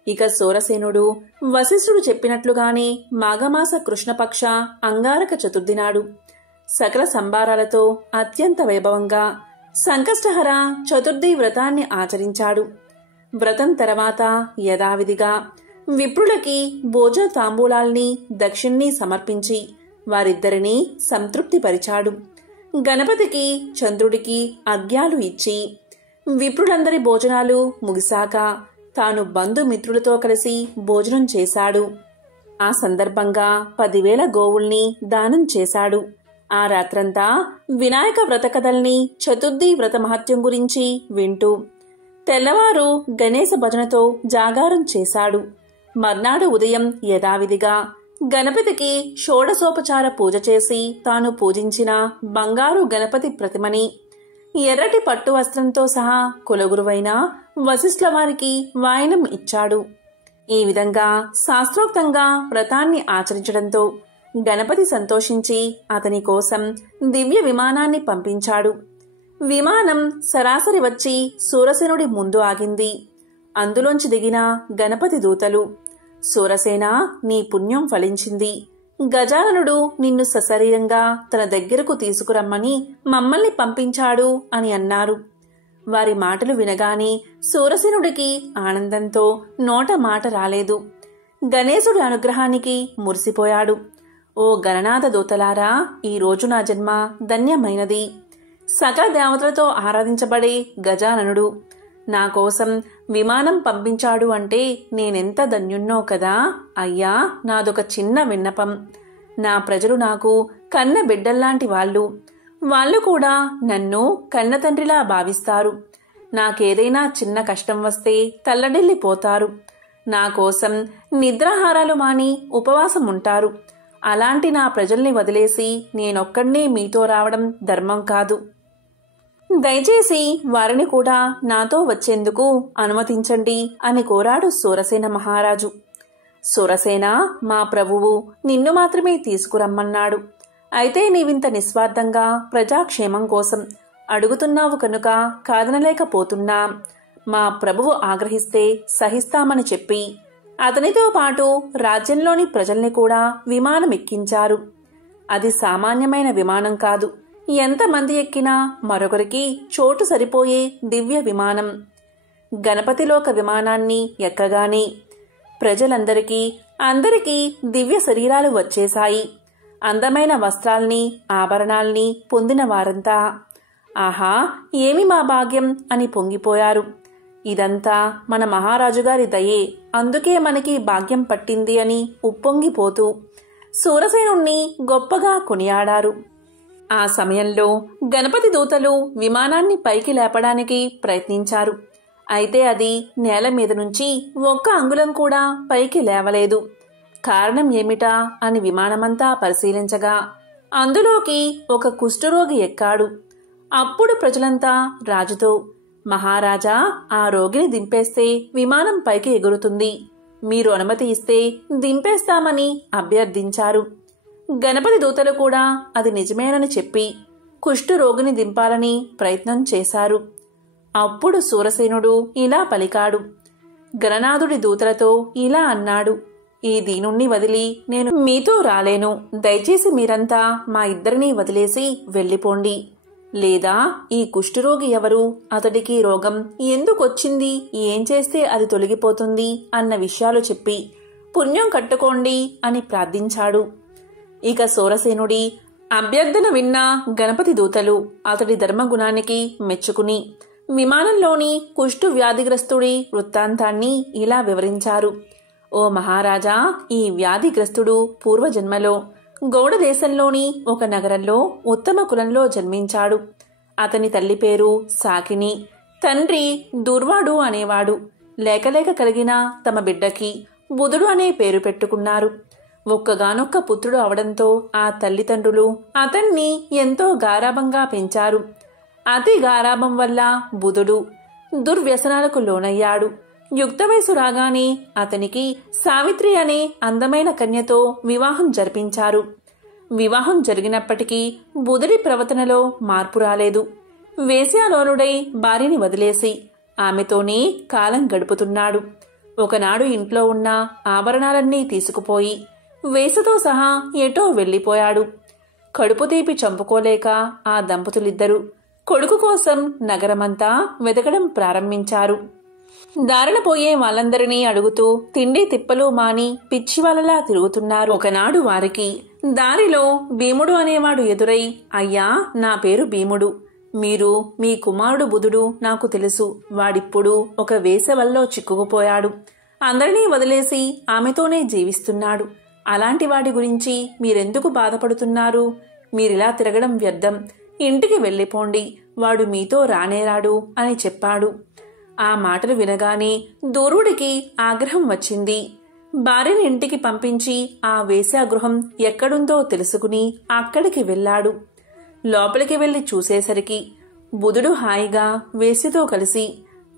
ఇక సూరసేనుడు వశిష్ఠుడు చెప్పినట్లుగానే మాఘమాస కృష్ణపక్ష అంగారక చతుర్థి నాడు సకల సంబారాలతో అత్యంత వైభవంగా సంకష్టహర చతుర్థి వ్రతాన్ని ఆచరించాడు. వ్రతం తర్వాత యథావిధిగా విప్రులకి భోజ తాంబూలాల్ని దక్షిణ్ణి సమర్పించి వారిద్దరినీ సంతృప్తిపరిచాడు. గణపతికి చంద్రుడికి అర్ఘ్యాలు ఇచ్చి విప్రులందరి భోజనాలు ముగిశాక తాను బంధుమిత్రులతో కలిసి భోజనం చేశాడు. ఆ సందర్భంగా 10,000 గోవుల్ని దానం చేశాడు. ఆ రాత్రంతా వినాయక వ్రత కథల్ని, చతుర్థి వ్రత మహత్యం గురించి వింటూ తెల్లవారు గణేశ భజనతో జాగారం చేశాడు. మర్నాడు ఉదయం యథావిధిగా గణపతికి షోడశోపచార పూజ చేసి తాను పూజించిన బంగారు గణపతి ప్రతిమని ఎర్రటి పట్టు వస్త్రంతో సహా కులగురువైన వశిష్ఠుల వారికి వాయనం ఇచ్చాడు. ఈ విధంగా శాస్త్రోక్తంగా వ్రతాన్ని ఆచరించడంతో గణపతి సంతోషించి అతని కోసం దివ్య విమానాన్ని పంపించాడు. విమానం సరాసరి వచ్చి సూరసేనుడి ముందు ఆగింది. అందులోంచి దిగిన గణపతి దూతలు, సూరసేన, నీ పుణ్యం ఫలించింది. గజాననుడు నిన్ను సశరీరంగా తన దగ్గరకు తీసుకురమ్మని మమ్మల్ని పంపించాడు అని అన్నారు. వారి మాటలు వినగానే సూరసేనుడికి ఆనందంతో నోట మాట రాలేదు. గణేశుడి అనుగ్రహానికి మురిసిపోయాడు. ఓ గణనాథ దూతలారా, ఈ రోజు నా జన్మ ధన్యమైనది. సకల దేవతలతో ఆరాధించబడే గజాననుడు నా కోసం విమానం పంపించాడు అంటే నేనెంత ధన్యున్నో కదా. అయ్యా, నాదొక చిన్న విన్నపం. నా ప్రజలు నాకు కన్న బిడ్డల్లాంటి వాళ్ళు కూడా నన్ను కన్న తండ్రిలా భావిస్తారు. నాకేదైనా చిన్న కష్టం వస్తే తల్లడిల్లిపోతారు. నా కోసం నిద్రాహారాలు మాని ఉపవాసం ఉంటారు. అలాంటి నా ప్రజల్ని వదిలేసి నేనొక్కడ్నే మీతో రావడం ధర్మం కాదు. దయచేసి వారిని కూడా నాతో వచ్చేందుకు అనుమతించండి అని కోరాడు సూరసేన మహారాజు. సూరసేన, మా ప్రభువు నిన్ను మాత్రమే తీసుకురమ్మన్నాడు. అయితే నీవింత నిస్వార్థంగా ప్రజాక్షేమం కోసం అడుగుతున్నావు కనుక కాదనలేకపోతున్నా. మా ప్రభువు ఆగ్రహిస్తే సహిస్తామని చెప్పి అతనితో పాటు రాజ్యంలోని ప్రజల్ని కూడా విమానం ఎక్కించారు. అది సామాన్యమైన విమానం కాదు. ఎంతమంది ఎక్కినా మరొకరికి చోటు సరిపోయే దివ్య విమానం. గణపతిలోక విమానాన్ని ఎక్కగానే ప్రజలందరికీ అందరికీ దివ్య శరీరాలు వచ్చేశాయి. అందమైన వస్త్రాల్ని, ఆభరణాల్ని పొందిన వారంతా ఆహా, ఏమి మా భాగ్యం అని పొంగిపోయారు. ఇదంతా మన మహారాజుగారి దయే, అందుకే మనకి భాగ్యం పట్టింది అని ఉప్పొంగిపోతూ సూరసేనుణ్ణి గొప్పగా కొనియాడారు. ఆ సమయంలో గణపతి దూతలు విమానాన్ని పైకి లేపడానికి ప్రయత్నించారు. అయితే అది నేల మీద నుంచి ఒక్క అంగుళం కూడా పైకి లేవలేదు. కారణం ఏమిటా అని విమానమంతా పరిశీలించగా అందులోకి ఒక కుష్ఠరోగి ఎక్కాడు. అప్పుడు ప్రజలంతా రాజుతో, మహారాజా, ఆ రోగిని దింపేస్తే విమానం పైకి ఎగురుతుంది, మీరు అనుమతి ఇస్తే దింపేస్తామని అభ్యర్థించారు. గణపతి దూతలు కూడా అది నిజమేనని చెప్పి కుష్ఠరోగిని దింపాలని ప్రయత్నం చేశారు. అప్పుడు సూరసేనుడు ఇలా పలికాడు. గణనాథుడి దూతలతో ఇలా అన్నాడు, ఈ దీనుణ్ణి వదిలి నేను మీతో రాలేను. దయచేసి మీరంతా మా ఇద్దరినీ వదిలేసి వెళ్ళిపోండి. లేదా ఈ కుష్ఠరోగి ఎవరు, అతడికి రోగం ఎందుకొచ్చింది, ఏం చేస్తే అది తొలగిపోతుంది అన్న విషయాలు చెప్పి పుణ్యం కట్టుకోండి అని ప్రార్థించాడు. ఇక సూరసేనుడి అభ్యర్థన విన్న గణపతి దూతలు అతడి ధర్మగుణానికి మెచ్చుకుని విమానంలోని కుష్ఠు వ్యాధిగ్రస్తుడి వృత్తాంతాన్ని ఇలా వివరించారు. ఓ మహారాజా, ఈ వ్యాధిగ్రస్తుడు పూర్వజన్మలో గౌడ దేశంలోని ఒక నగరంలో ఉత్తమ కులంలో జన్మించాడు. అతని తల్లి పేరు సాకిని, తండ్రి దుర్వాడు అనేవాడు. లేకలేక కలిగిన తమ బిడ్డకి బుధుడు అనే పేరు పెట్టుకున్నారు. ఒక్కగానొక్క పుత్రుడు అవడంతో ఆ తల్లిదండ్రులు అతన్ని ఎంతో గారాబంగా పెంచారు. అతి గారాబం వల్ల బుధుడు దుర్వ్యసనాలకు లోనయ్యాడు. యుక్త వయసు రాగానే అతనికి సావిత్రి అనే అందమైన కన్యతో వివాహం జరిపించారు. వివాహం జరిగినప్పటికీ బుధుడి ప్రవర్తనలో మార్పు రాలేదు. వేశ్యాలోలుడై భార్యని వదిలేసి ఆమెతోనే కాలం గడుపుతున్నాడు. ఒకనాడు ఇంట్లో ఉన్న ఆభరణాలన్నీ తీసుకుపోయి వేసతో సహా ఎటో వెళ్లిపోయాడు. కడుపు తీపి చంపుకోలేక ఆ దంపతులిద్దరూ కొడుకు కోసం నగరమంతా వెతకడం ప్రారంభించారు. దారిన పోయే వాళ్ళందరినీ అడుగుతూ తిండి తిప్పలు మాని పిచ్చివాళ్ళలా తిరుగుతున్నారు. ఒకనాడు వారికి దారిలో భీముడు అనేవాడు ఎదురై, అయ్యా, నా పేరు భీముడు. మీరు మీ కుమారుడు బుధుడు నాకు తెలుసు. వాడిప్పుడు ఒక వేసవల్లో చిక్కుకుపోయాడు. అందరినీ వదిలేసి ఆమెతోనే జీవిస్తున్నాడు. అలాంటి వాడి గురించి మీరెందుకు బాధపడుతున్నారు? మీరిలా తిరగడం వ్యర్థం. ఇంటికి వెళ్ళిపోండి, వాడు మీతో రానేరాడు అని చెప్పాడు. ఆ మాటలు వినగానే దూరుడికి ఆగ్రహం వచ్చింది. భార్యని ఇంటికి పంపించి ఆ వేశ్యాగృహం ఎక్కడుందో తెలుసుకుని అక్కడికి వెళ్ళాడు. లోపలికి వెళ్లి చూసేసరికి బుధుడు హాయిగా వేశ్యతో కలిసి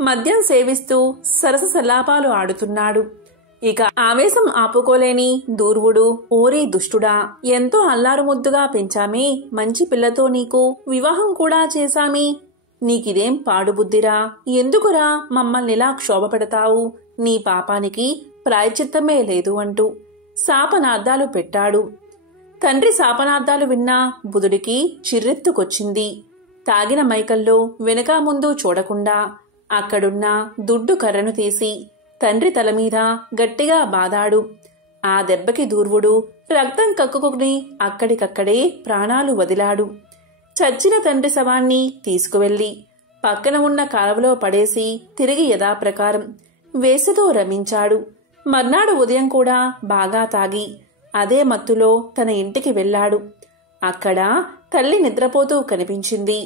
మద్యం సేవిస్తూ సరస సల్లాపాలు ఆడుతున్నాడు. ఇక ఆవేశం ఆపుకోలేని దూర్వుడు, ఓరి దుష్టుడా, ఎంతో అల్లారుముద్దుగా పెంచామే, మంచి పిల్లతో నీకు వివాహం కూడా చేశామే, నీకిదేం పాడుబుద్ధిరా, ఎందుకురా మమ్మల్నిలా క్షోభపెడతావు, నీ పాపానికి ప్రాయశ్చిత్తమే లేదు అంటూ శాపనార్థాలు పెట్టాడు. తండ్రి శాపనార్థాలు విన్నా బుధుడికి చిర్రెత్తుకొచ్చింది. తాగిన మైకల్లో వెనక ముందు చూడకుండా అక్కడున్న దుడ్డు కర్రను తీసి తండ్రి తలమీద గట్టిగా బాదాడు. ఆ దెబ్బకి దూర్వుడు రక్తం కక్కుకుని అక్కడికక్కడే ప్రాణాలు వదిలాడు. చచ్చిన తండ్రి శవాన్ని తీసుకువెళ్లి పక్కన ఉన్న కాలువలో పడేసి తిరిగి యథాప్రకారం వేసితో రమించాడు. మర్నాడు ఉదయం కూడా బాగా తాగి అదే మత్తులో తన ఇంటికి వెళ్ళాడు. అక్కడ తల్లి నిద్రపోతూ కనిపించింది.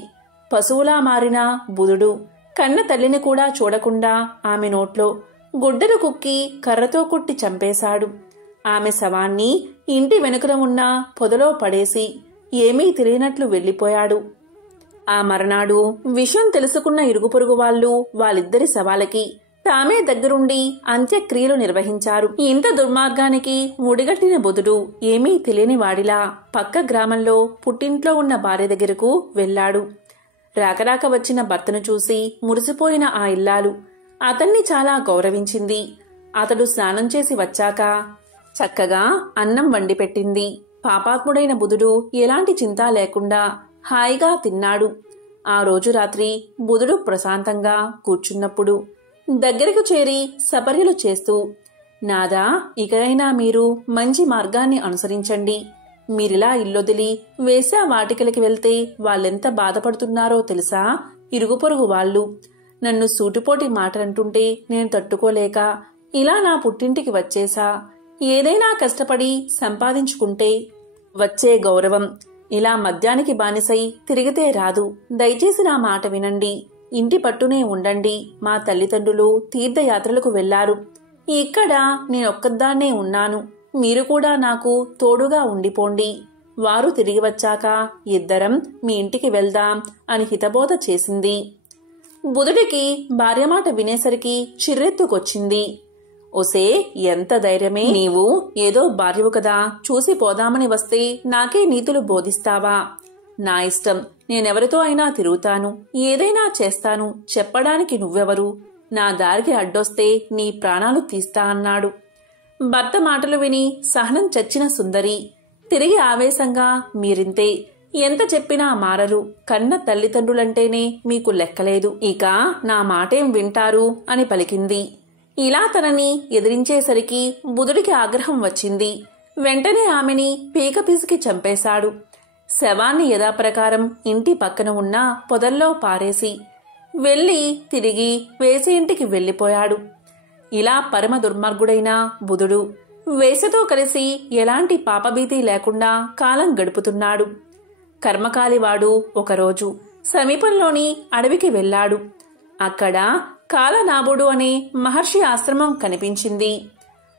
పశువులా మారిన బుధుడు కన్న తల్లిని కూడా చూడకుండా ఆమె నోట్లో గుడ్డలు కుక్కి కర్రతో కుట్టి చంపేశాడు. ఆమె శవాన్ని ఇంటి వెనుకన ఉన్న పొదలో పడేసి ఏమీ తెలియనట్లు వెళ్లిపోయాడు. ఆ మర్నాడు విషయం తెలుసుకున్న ఇరుగు పొరుగు వాళ్ళు వాళ్ళిద్దరి శవాలకి తామే దగ్గరుండి అంత్యక్రియలు నిర్వహించారు. ఇంత దుర్మార్గానికి ముడిగట్టిన బుధుడు ఏమీ తెలియని వాడిలా పక్క గ్రామంలో పుట్టింట్లో ఉన్న భార్య దగ్గరకు వెళ్లాడు. రాకరాక వచ్చిన భర్తను చూసి మురిసిపోయిన ఆ ఇల్లాలు అతన్ని చాలా గౌరవించింది. అతడు స్నానం చేసి వచ్చాక చక్కగా అన్నం వండిపెట్టింది. పాపాత్ముడైన బుధుడు ఎలాంటి చింత లేకుండా హాయిగా తిన్నాడు. ఆ రోజు రాత్రి బుధుడు ప్రశాంతంగా కూర్చున్నప్పుడు దగ్గరకు చేరి సపర్యలు చేస్తూ, నాదా, ఇకనైనా మీరు మంచి మార్గాన్ని అనుసరించండి. మీరిలా ఇల్లొదిలి వేశ్యా వాటికలకి వెళ్తే వాళ్ళెంత బాధపడుతున్నారో తెలుసా? ఇరుగు పొరుగు వాళ్ళు నన్ను సూటిపోటి మాటలంటుంటే నేను తట్టుకోలేక ఇలా నా పుట్టింటికి వచ్చేసా. ఏదైనా కష్టపడి సంపాదించుకుంటే వచ్చే గౌరవం ఇలా మద్యానికి బానిసై తిరిగితే రాదు. దయచేసి నా మాట వినండి. ఇంటి పట్టునే ఉండండి. మా తల్లిదండ్రులు తీర్థయాత్రలకు వెళ్లారు. ఇక్కడ నేనొక్కదాన్నే ఉన్నాను. మీరు కూడా నాకు తోడుగా ఉండిపోండి. వారు తిరిగి వచ్చాక ఇద్దరం మీ ఇంటికి వెళ్దాం అని హితబోధ చేసింది. బుధుడికి భార్యమాట వినేసరికి చిర్రెత్తుకొచ్చింది. ఒసే, ఎంత ధైర్యమే నీవు! ఏదో భార్యవు కదా, చూసి పోదామని వస్తే నాకే నీతులు బోధిస్తావా? నా ఇష్టం, నేనెవరితో అయినా తిరుగుతాను, ఏదైనా చేస్తాను. చెప్పడానికి నువ్వెవరు? నా దారికి అడ్డొస్తే నీ ప్రాణాలు తీస్తా అన్నాడు. భర్త మాటలు విని సహనం చచ్చిన సుందరి తిరిగి ఆవేశంగా, మీరింతే, ఎంత చెప్పినా మారరు. కన్న తల్లిదండ్రులంటేనే మీకు లెక్కలేదు. ఇక నా మాటేం వింటారు అని పలికింది. ఇలా తనని ఎదిరించేసరికి బుధుడికి ఆగ్రహం వచ్చింది. వెంటనే ఆమెని పీక పిసికి చంపేశాడు. శవాన్ని యథాప్రకారం ఇంటి పక్కన ఉన్న పొదల్లో పారేసి వెళ్లి తిరిగి వేసే ఇంటికి వెళ్లిపోయాడు. ఇలా పరమ దుర్మార్గుడైన బుధుడు వేసతో కలిసి ఎలాంటి పాపభీతి లేకుండా కాలం గడుపుతున్నాడు. కర్మకాలివాడు ఒకరోజు సమీపంలోని అడవికి వెళ్లాడు. అక్కడ కాలనాభుడు అనే మహర్షి ఆశ్రమం కనిపించింది.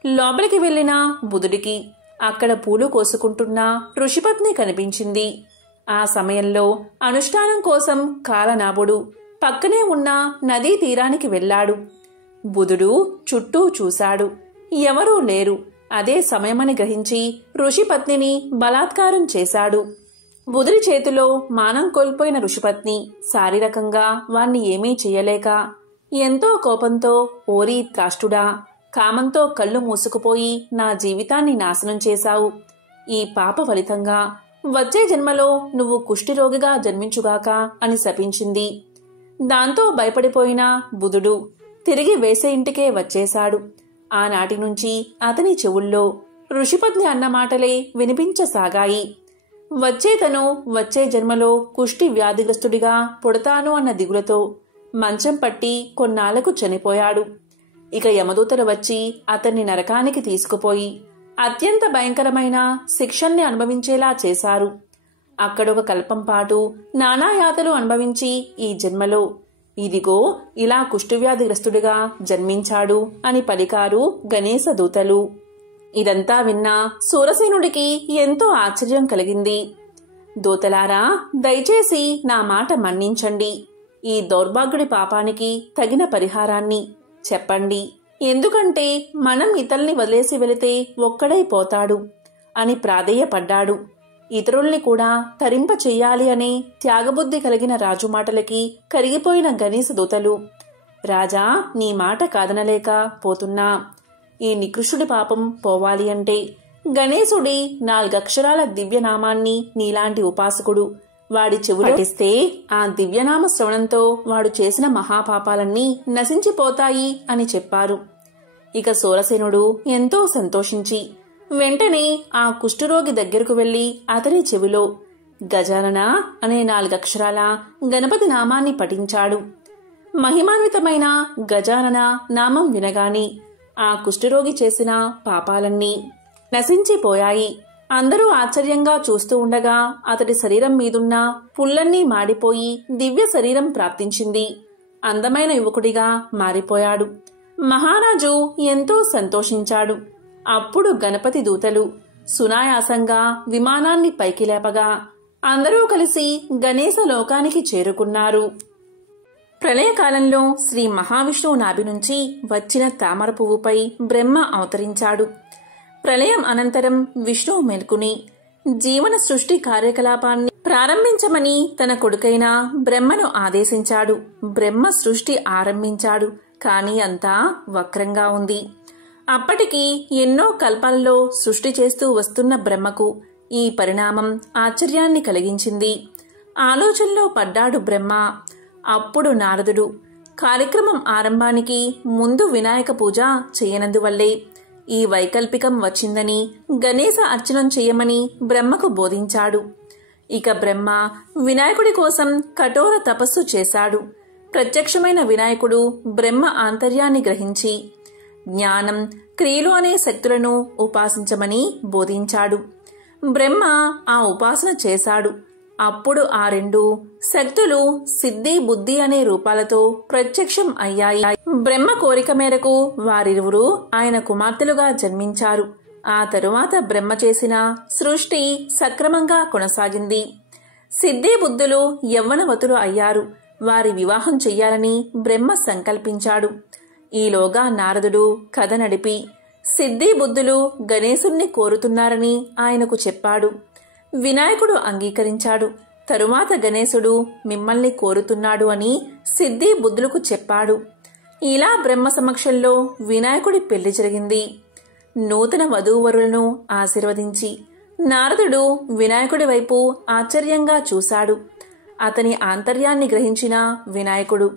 లోపలికి వెళ్లిన బుధుడికి అక్కడ పూలు కోసుకుంటున్న ఋషిపత్ని కనిపించింది. ఆ సమయంలో అనుష్ఠానం కోసం కాలనాభుడు పక్కనే ఉన్న నదీ తీరానికి వెళ్లాడు. బుధుడు చుట్టూ చూశాడు. ఎవరూ లేరు. అదే సమయమని గ్రహించి ఋషిపత్నిని బలాత్కారం చేశాడు. బుధుడి చేతిలో మానం కోల్పోయిన ఋషిపత్ని శారీరకంగా వాణ్ణి ఏమీ చెయ్యలేక ఎంతో కోపంతో, ఓరీ త్రాష్టుడా, కామంతో కళ్ళు మూసుకుపోయి నా జీవితాన్ని నాశనం చేశావు. ఈ పాప ఫలితంగా వచ్చే జన్మలో నువ్వు కుష్ఠిరోగిగా జన్మించుగాక అని శపించింది. దాంతో భయపడిపోయిన బుధుడు తిరిగి వేసే ఇంటికే వచ్చేశాడు. ఆనాటి నుంచి అతని చెవుల్లో ఋషిపత్ని అన్న మాటలే వినిపించసాగాయి. వచ్చే జన్మలో కుష్టి వ్యాధిగ్రస్తుడిగా పుడతాను అన్న దిగులతో మంచం పట్టి కొన్నాళ్లకు చనిపోయాడు. ఇక యమదూతలు వచ్చి అతన్ని నరకానికి తీసుకుపోయి అత్యంత భయంకరమైన శిక్షల్ని అనుభవించేలా చేశారు. అక్కడొక కల్పం పాటు నానాయాతలు అనుభవించి ఈ జన్మలో ఇదిగో ఇలా కుష్ఠవ్యాధిగ్రస్తుడిగా జన్మించాడు అని పలికారు గణేశ దూతలు. ఇదంతా విన్నా సూరసేనుడికి ఎంతో ఆశ్చర్యం కలిగింది. దూతలారా, దయచేసి నా మాట మన్నించండి. ఈ దౌర్భాగ్యుడి పాపానికి తగిన పరిహారాన్ని చెప్పండి. ఎందుకంటే మనం ఇతల్ని వదిలేసి వెళితే ఒక్కడైపోతాడు అని ప్రాధేయపడ్డాడు. ఇతరుల్ని కూడా తరింప చెయ్యాలి అనే త్యాగబుద్ధి కలిగిన రాజు మాటలకి కరిగిపోయిన గణేశ దూతలు, రాజా, నీ మాట కాదనలేక పోతున్నా. ఈ నికృష్టుడి పాపం పోవాలి అంటే గణేశుడి 4 అక్షరాల దివ్యనామాన్ని నీలాంటి ఉపాసకుడు వాడి చెవులు పఠిస్తే ఆ దివ్యనామ శ్రవణంతో వాడు చేసిన మహాపాపాలన్నీ నశించిపోతాయి అని చెప్పారు. ఇక సూరసేనుడు ఎంతో సంతోషించి వెంటనే ఆ కుష్ఠరోగి దగ్గరకు వెళ్లి అతని చెవిలో గజానన అనే 4 అక్షరాల గణపతి నామాన్ని పఠించాడు. మహిమాన్వితమైన గజానన నామం వినగాని ఆ కుష్ఠరోగి చేసిన పాపాలన్నీ నశించిపోయాయి. అందరూ ఆశ్చర్యంగా చూస్తూ ఉండగా అతడి శరీరం మీదున్న పుల్లన్నీ మాడిపోయి దివ్య శరీరం ప్రాప్తించింది. అందమైన యువకుడిగా మారిపోయాడు. మహారాజు ఎంతో సంతోషించాడు. అప్పుడు గణపతి దూతలు సునాయాసంగా విమానాన్ని పైకి లేపగా అందరూ కలిసి గణేశ లోకానికి చేరుకున్నారు. ప్రళయకాలంలో శ్రీ మహావిష్ణువు నాభి నుంచి వచ్చిన తామర పువ్వుపై బ్రహ్మ అవతరించాడు. ప్రళయం అనంతరం విష్ణువు మేల్కొని జీవన సృష్టి కార్యకలాపాన్ని ప్రారంభించమని తన కొడుకైన బ్రహ్మను ఆదేశించాడు. బ్రహ్మ సృష్టి ఆరంభించాడు. కాని అంతా వక్రంగా ఉంది. అప్పటికి ఎన్నో కల్పాలలో సృష్టి చేస్తూ వస్తున్న బ్రహ్మకు ఈ పరిణామం ఆశ్చర్యాన్ని కలిగించింది. ఆలోచనలో పడ్డాడు బ్రహ్మ. అప్పుడు నారదుడు కార్యక్రమం ఆరంభానికి ముందు వినాయక పూజ చేయనందువల్లే ఈ వైకల్పికం వచ్చిందని గణేశ అర్చనం చెయ్యమని బ్రహ్మకు బోధించాడు. ఇక బ్రహ్మ వినాయకుడి కోసం కఠోర తపస్సు చేశాడు. ప్రత్యక్షమైన వినాయకుడు బ్రహ్మ ఆంతర్యాన్ని గ్రహించి జ్ఞానం, క్రియలు అనే శక్తులను ఉపాసించమని బోధించాడు. బ్రహ్మ ఆ ఉపాసన చేశాడు. అప్పుడు ఆ రెండు శక్తులు సిద్ధి, బుద్ధి అనే రూపాలతో ప్రత్యక్షం అయ్యాయి. బ్రహ్మ కోరిక మేరకు వారిరువురు ఆయన కుమార్తెలుగా జన్మించారు. ఆ తరువాత బ్రహ్మ చేసిన సృష్టి సక్రమంగా కొనసాగింది. సిద్ధి, బుద్ధులు యవ్వనవతులు అయ్యారు. వారి వివాహం చెయ్యాలని బ్రహ్మ సంకల్పించాడు. ఈలోగా నారదుడు కథ నడిపి సిద్ధి, బుద్ధులు గణేశుణ్ణి కోరుతున్నారని ఆయనకు చెప్పాడు. వినాయకుడు అంగీకరించాడు. తరువాత గణేశుడు మిమ్మల్ని కోరుతున్నాడు అని సిద్ధి, బుద్ధులకు చెప్పాడు. ఇలా బ్రహ్మ సమక్షంలో వినాయకుడి పెళ్లి జరిగింది. నూతన వధూవరులను ఆశీర్వదించి నారదుడు వినాయకుడి వైపు ఆశ్చర్యంగా చూశాడు. అతని ఆంతర్యాన్ని గ్రహించిన వినాయకుడు,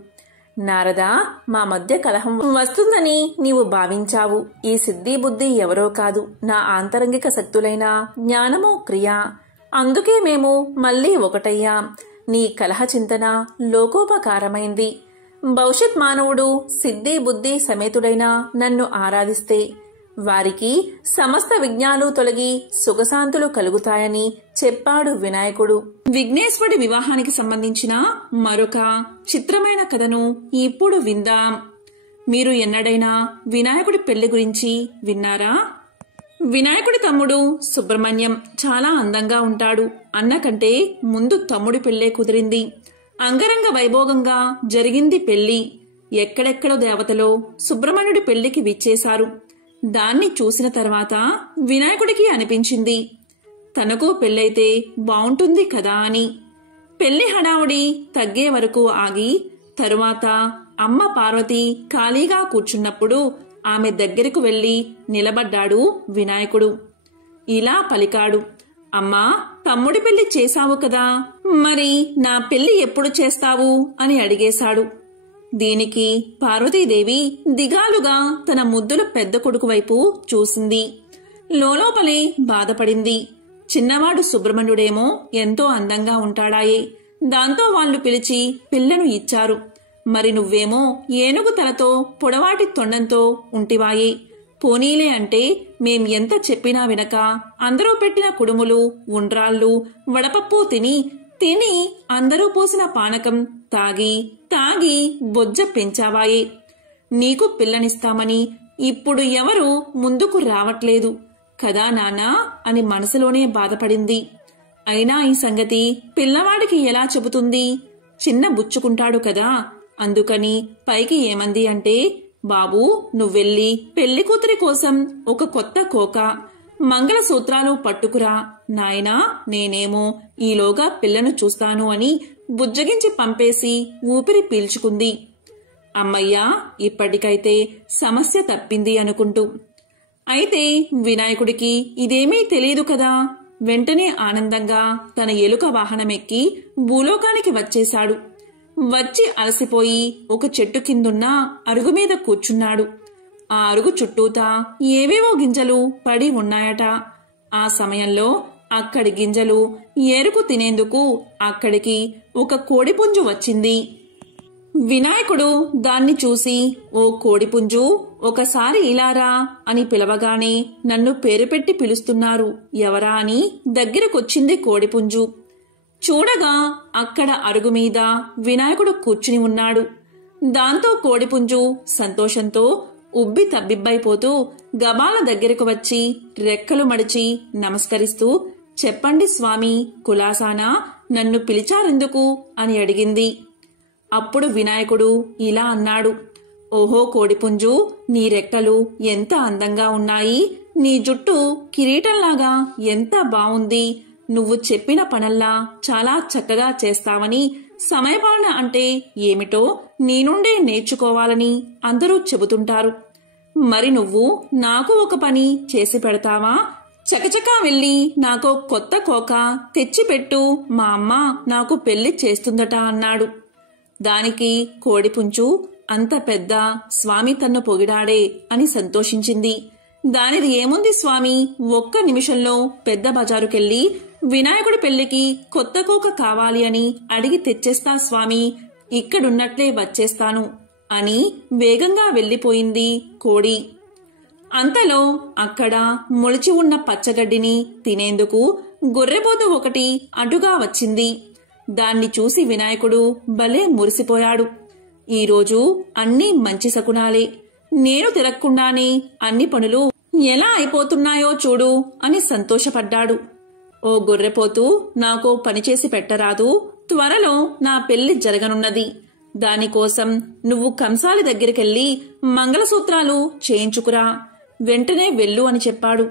నారదా, మా మధ్య కలహం వస్తుందని నీవు భావించావు. ఈ సిద్ధి, బుద్ధి ఎవరో కాదు, నా ఆంతరంగిక శక్తులైన జ్ఞానము, క్రియ. అందుకే మేము మళ్లీ ఒకటయ్యాం. నీ కలహ చింతన లోకోపకారమైంది. భవిష్యత్ మానవుడు సిద్ధి, బుద్ధి సమేతుడైన నన్ను ఆరాధిస్తే వారికి సమస్త విఘ్నాలు తొలగి సుఖశాంతులు కలుగుతాయని చెప్పాడు వినాయకుడు. విఘ్నేశ్వరుడి వివాహానికి సంబంధించిన మరొక చిత్రమైన కథను ఇప్పుడు విందాం. మీరు ఎన్నడైనా వినాయకుడి పెళ్లి గురించి విన్నారా? వినాయకుడి తమ్ముడు సుబ్రహ్మణ్యం చాలా అందంగా ఉంటాడు. అన్నకంటే ముందు తమ్ముడి పెళ్లే కుదిరింది. అంగరంగ వైభోగంగా జరిగింది పెళ్లి. ఎక్కడెక్కడో దేవతలో సుబ్రహ్మణ్యుడి పెళ్లికి విచ్చేశారు. దాన్ని చూసిన తర్వాత వినాయకుడికి అనిపించింది, తనకు పెళ్ళైతే బావుంటుంది కదా అని. పెళ్లి హడావుడి తగ్గే వరకు ఆగి తరువాత అమ్మ పార్వతి ఖాళీగా కూర్చున్నప్పుడు ఆమె దగ్గరకు వెళ్లి నిలబడ్డాడు వినాయకుడు. ఇలా పలికాడు, అమ్మా, తమ్ముడి పెళ్లి చేశావు కదా, మరి నా పెళ్లి ఎప్పుడు చేస్తావు అని అడిగేశాడు. దీనికి పార్వతీదేవి దిగాలుగా తన ముద్దుల పెద్ద కొడుకు వైపు చూసింది. లోలోపలే బాధపడింది. చిన్నవాడు సుబ్రహ్మణ్యుడేమో ఎంతో అందంగా ఉంటాడాయే, దాంతో వాళ్లు పిలిచి పిల్లను ఇచ్చారు. మరి నువ్వేమో ఏనుగు తలతో పొడవాటి తొండంతో ఉంటివాయే. పోనీలే అంటే మేం ఎంత చెప్పినా వినక అందరూ పెట్టిన కుడుములు, ఉండ్రాళ్ళు, వడపప్పు తిని అందరూ పోసిన పానకం తాగి తాగి బొజ్జ పెంచావాయే. నీకు పిల్లనిస్తామని ఇప్పుడు ఎవరు ముందుకు రావట్లేదు కదా నాన్నా అని మనసులోనే బాధపడింది. అయినా ఈ సంగతి పిల్లవాడికి ఎలా చెబుతుంది? చిన్న బుచ్చుకుంటాడు కదా, అందుకని పైకి ఏమంది అంటే, బాబూ, నువ్వెళ్ళి పెళ్లి కూతురి కోసం ఒక కొత్త కోక, మంగళసూత్రాలు పట్టుకురా నాయనా, నేనేమో ఈలోగా పిల్లను చూస్తాను అని బుజ్జగించి పంపేసి ఊపిరి పీల్చుకుంది. అమ్మయ్యా, ఇప్పటికైతే సమస్య తప్పింది అనుకుంటూ. అయితే వినాయకుడికి ఇదేమీ తెలియదు కదా. వెంటనే ఆనందంగా తన ఎలుక వాహనమెక్కి భూలోకానికి వచ్చేశాడు. వచ్చి అలసిపోయి ఒక చెట్టు కిందున్న అరుగు మీద కూర్చున్నాడు. ఆ అరుగు చుట్టూతా ఏవేవో గింజలు పడి ఉన్నాయట. ఆ సమయంలో అక్కడి గింజలు ఏరుకు తినేందుకు అక్కడికి ఒక కోడిపుంజు వచ్చింది. వినాయకుడు దాన్ని చూసి, ఓ కోడిపుంజు, ఒకసారి ఇలారా అని పిలవగానే నన్ను పేరు పెట్టి పిలుస్తున్నారు ఎవరా అని దగ్గరకొచ్చింది కోడిపుంజు. చూడగా అక్కడ అరుగు మీద వినాయకుడు కూర్చుని ఉన్నాడు. దాంతో కోడిపుంజు సంతోషంతో ఉబ్బి తబ్బిబ్బైపోతూ గబాల దగ్గరకు వచ్చి రెక్కలు మడిచి నమస్కరిస్తూ, చెప్పండి స్వామి, కులాసానా, నన్ను పిలిచారెందుకు అని అడిగింది. అప్పుడు వినాయకుడు ఇలా అన్నాడు, ఓహో కోడిపుంజు, నీ రెక్కలు ఎంత అందంగా ఉన్నాయి, నీ జుట్టు కిరీటంలాగా ఎంత బావుంది, నువ్వు చెప్పిన పనల్లా చాలా చక్కగా చేస్తావని, సమయపాలన అంటే ఏమిటో నీ నుండే నేర్చుకోవాలని అందరూ చెబుతుంటారు. మరి నువ్వు నాకు ఒక పని చేసి పెడతావా? చకచకా వెళ్ళి నాకో కొత్త కోక తెచ్చిపెట్టు, మా అమ్మ నాకు పెళ్లి చేస్తుందట అన్నాడు. దానికి కోడిపుంజు, అంత పెద్ద స్వామి తన్ను పొగిడాడే అని సంతోషించింది. దానిది ఏముంది స్వామి, ఒక్క నిమిషంలో పెద్ద బజారుకెళ్ళి వినాయకుడి పెళ్లికి కొత్త కోక కావాలి అని అడిగి తెచ్చేస్తా స్వామి, ఇక్కడున్నట్లే వచ్చేస్తాను అని వేగంగా వెళ్లిపోయింది కోడి. అంతలో అక్కడ మొలిచి ఉన్న పచ్చగడ్డిని తినేందుకు గొర్రెపోతు ఒకటి అటుగా వచ్చింది. దాన్ని చూసి వినాయకుడు భలే మురిసిపోయాడు. ఈరోజు అన్నీ మంచి శకునాలే, నేను తిరగకుండానే అన్ని పనులు ఎలా అయిపోతున్నాయో చూడు అని సంతోషపడ్డాడు. ఓ గొర్రెపోతూ, నాకో పనిచేసి పెట్టరాదు? త్వరలో నా పెళ్లి జరగనున్నది. దానికోసం నువ్వు కంసాలి దగ్గరికెళ్ళి మంగళసూత్రాలు చేయించుకురా, వెంటనే వెళ్ళు అని చెప్పాడు.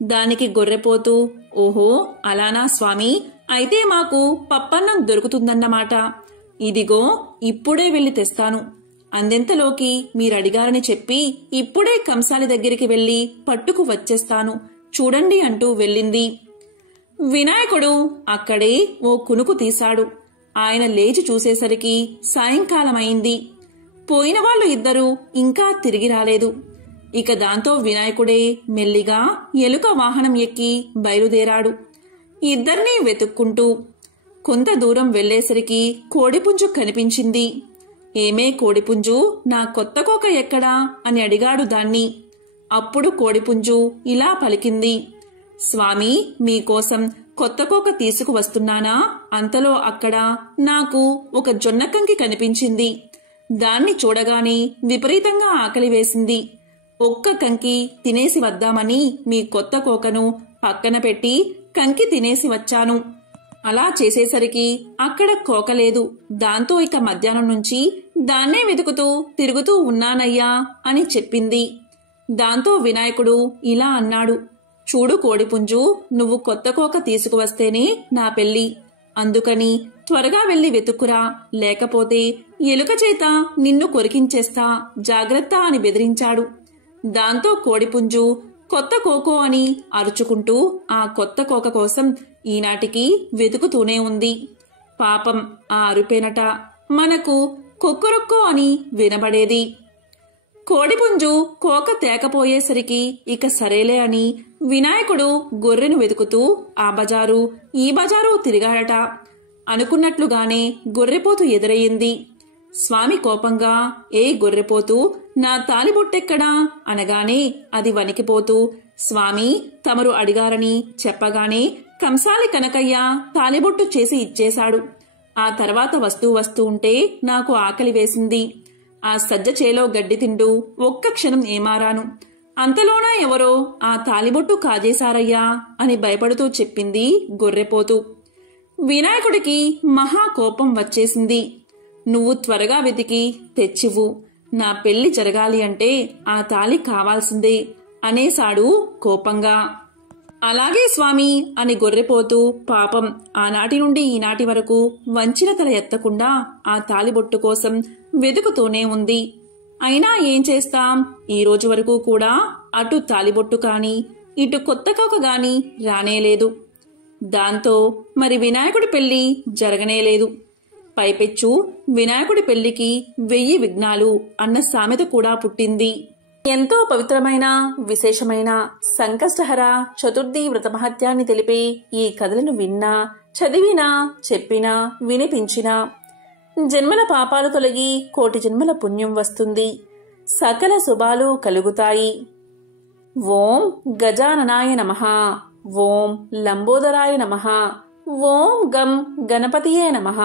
దానికి గొర్రెపోతూ, ఓహో అలానా స్వామి, అయితే మాకు పప్పన్నం దొరుకుతుందన్నమాట. ఇదిగో ఇప్పుడే వెళ్లి తెస్తాను. అందెంతలోకి మీరడిగారని చెప్పి ఇప్పుడే కంసాలి దగ్గరికి వెళ్లి పట్టుకు వచ్చేస్తాను చూడండి అంటూ వెళ్ళింది. వినాయకుడు అక్కడే ఓ కునుకు తీశాడు. ఆయన లేచి చూసేసరికి సాయంకాలమైంది. పోయినవాళ్లు ఇద్దరూ ఇంకా తిరిగి రాలేదు. ఇక దాంతో వినాయకుడే మెల్లిగా ఎలుక వాహనం ఎక్కి బయలుదేరాడు, ఇద్దరినీ వెతుక్కుంటూ. కొంత దూరం వెళ్లేసరికి కోడిపుంజు కనిపించింది. ఏమే కోడిపుంజు, నా కొత్త కోక ఎక్కడా అని అడిగాడు దాన్ని. అప్పుడు కోడిపుంజు ఇలా పలికింది, స్వామి, మీకోసం కొత్త కోక తీసుకువస్తున్నానా? అంతలో అక్కడ నాకు ఒక జొన్నకంకి కనిపించింది. దాన్ని చూడగానే విపరీతంగా ఆకలి వేసింది. ఒక్క కంకి తినేసి వద్దామని మీ కొత్త కోకను పక్కన పెట్టి కంకి తినేసి వచ్చాను. అలా చేసేసరికి అక్కడ కోకలేదు. దాంతో ఇక మధ్యాహ్నం నుంచి దాన్నే వెతుకుతూ తిరుగుతూ ఉన్నానయ్యా అని చెప్పింది. దాంతో వినాయకుడు ఇలా అన్నాడు, చూడు కోడిపుంజు, నువ్వు కొత్త కోక తీసుకువస్తేనే నా పెళ్లి. అందుకని త్వరగా వెళ్లి వెతుక్కురా, లేకపోతే ఎలుక చేత నిన్ను కొరికించేస్తా, జాగ్రత్త అని బెదిరించాడు. దాంతో కోడిపుంజు కొత్త కోకో అని అరుచుకుంటూ ఆ కొత్త కోక కోసం ఈనాటికి వెతుకుతూనే ఉంది. పాపం ఆ అరుపేనట మనకు కొక్కురొక్కో అని వినబడేది. కోడిపుంజు కోక తేకపోయేసరికి ఇక సరేలే అని వినాయకుడు గొర్రెను వెతుకుతూ ఆ బజారు ఈ బజారు తిరిగాడట. అనుకున్నట్లుగానే గొర్రెపోతు ఎదురయ్యింది. స్వామి కోపంగా, ఏ గొర్రెపోతూ, నా తాలిబొట్టెక్కడా అనగానే అది వణికిపోతూ, స్వామి తమరు అడిగారని చెప్పగానే కంసాలి కనకయ్య తాలిబొట్టు చేసి ఇచ్చేశాడు. ఆ తర్వాత వస్తూ ఉంటే నాకు ఆకలి వేసింది. ఆ సజ్జ చేలో గడ్డి తింటూ ఒక్క క్షణం ఏమారాను. అంతలోనా ఎవరో ఆ తాలిబొట్టు కాజేశారయ్యా అని భయపడుతూ చెప్పింది గొర్రెపోతు. వినాయకుడికి మహా కోపం వచ్చేసింది. నువ్వు త్వరగా వెతికి తెచ్చివు, నా పెళ్లి జరగాలి అంటే ఆ తాళి కావాల్సిందే అనేశాడు కోపంగా. అలాగే స్వామి అని గొర్రెపోతూ పాపం ఆనాటి నుండి ఈనాటి వరకు వంచిన తల ఎత్తకుండా ఆ తాలిబొట్టు కోసం వెతుకుతూనే ఉంది. అయినా ఏం చేస్తాం, ఈ రోజు వరకు కూడా అటు తాలిబొట్టు కాని ఇటు కొత్త కోక గాని రానేలేదు. దాంతో మరి వినాయకుడి పెళ్లి జరగనేలేదు. పైపెచ్చు వినాయకుడి పెళ్లికి 1000 విఘ్నాలు అన్న సామెత కూడా పుట్టింది. ఎంతో పవిత్రమైన విశేషమైన సంకష్టహర చతుర్థి వ్రతమహత్యాన్ని తెలిపే ఈ కథలను విన్నా, చదివినా, చెప్పినా, వినిపించినా జన్మల పాపాలు తొలగి కోటి జన్మల పుణ్యం వస్తుంది, సకల శుభాలు కలుగుతాయి. ఓం గజాననాయ నమః. ఓం లంబోదరాయ నమః. ఓం గం గణపతియే నమః.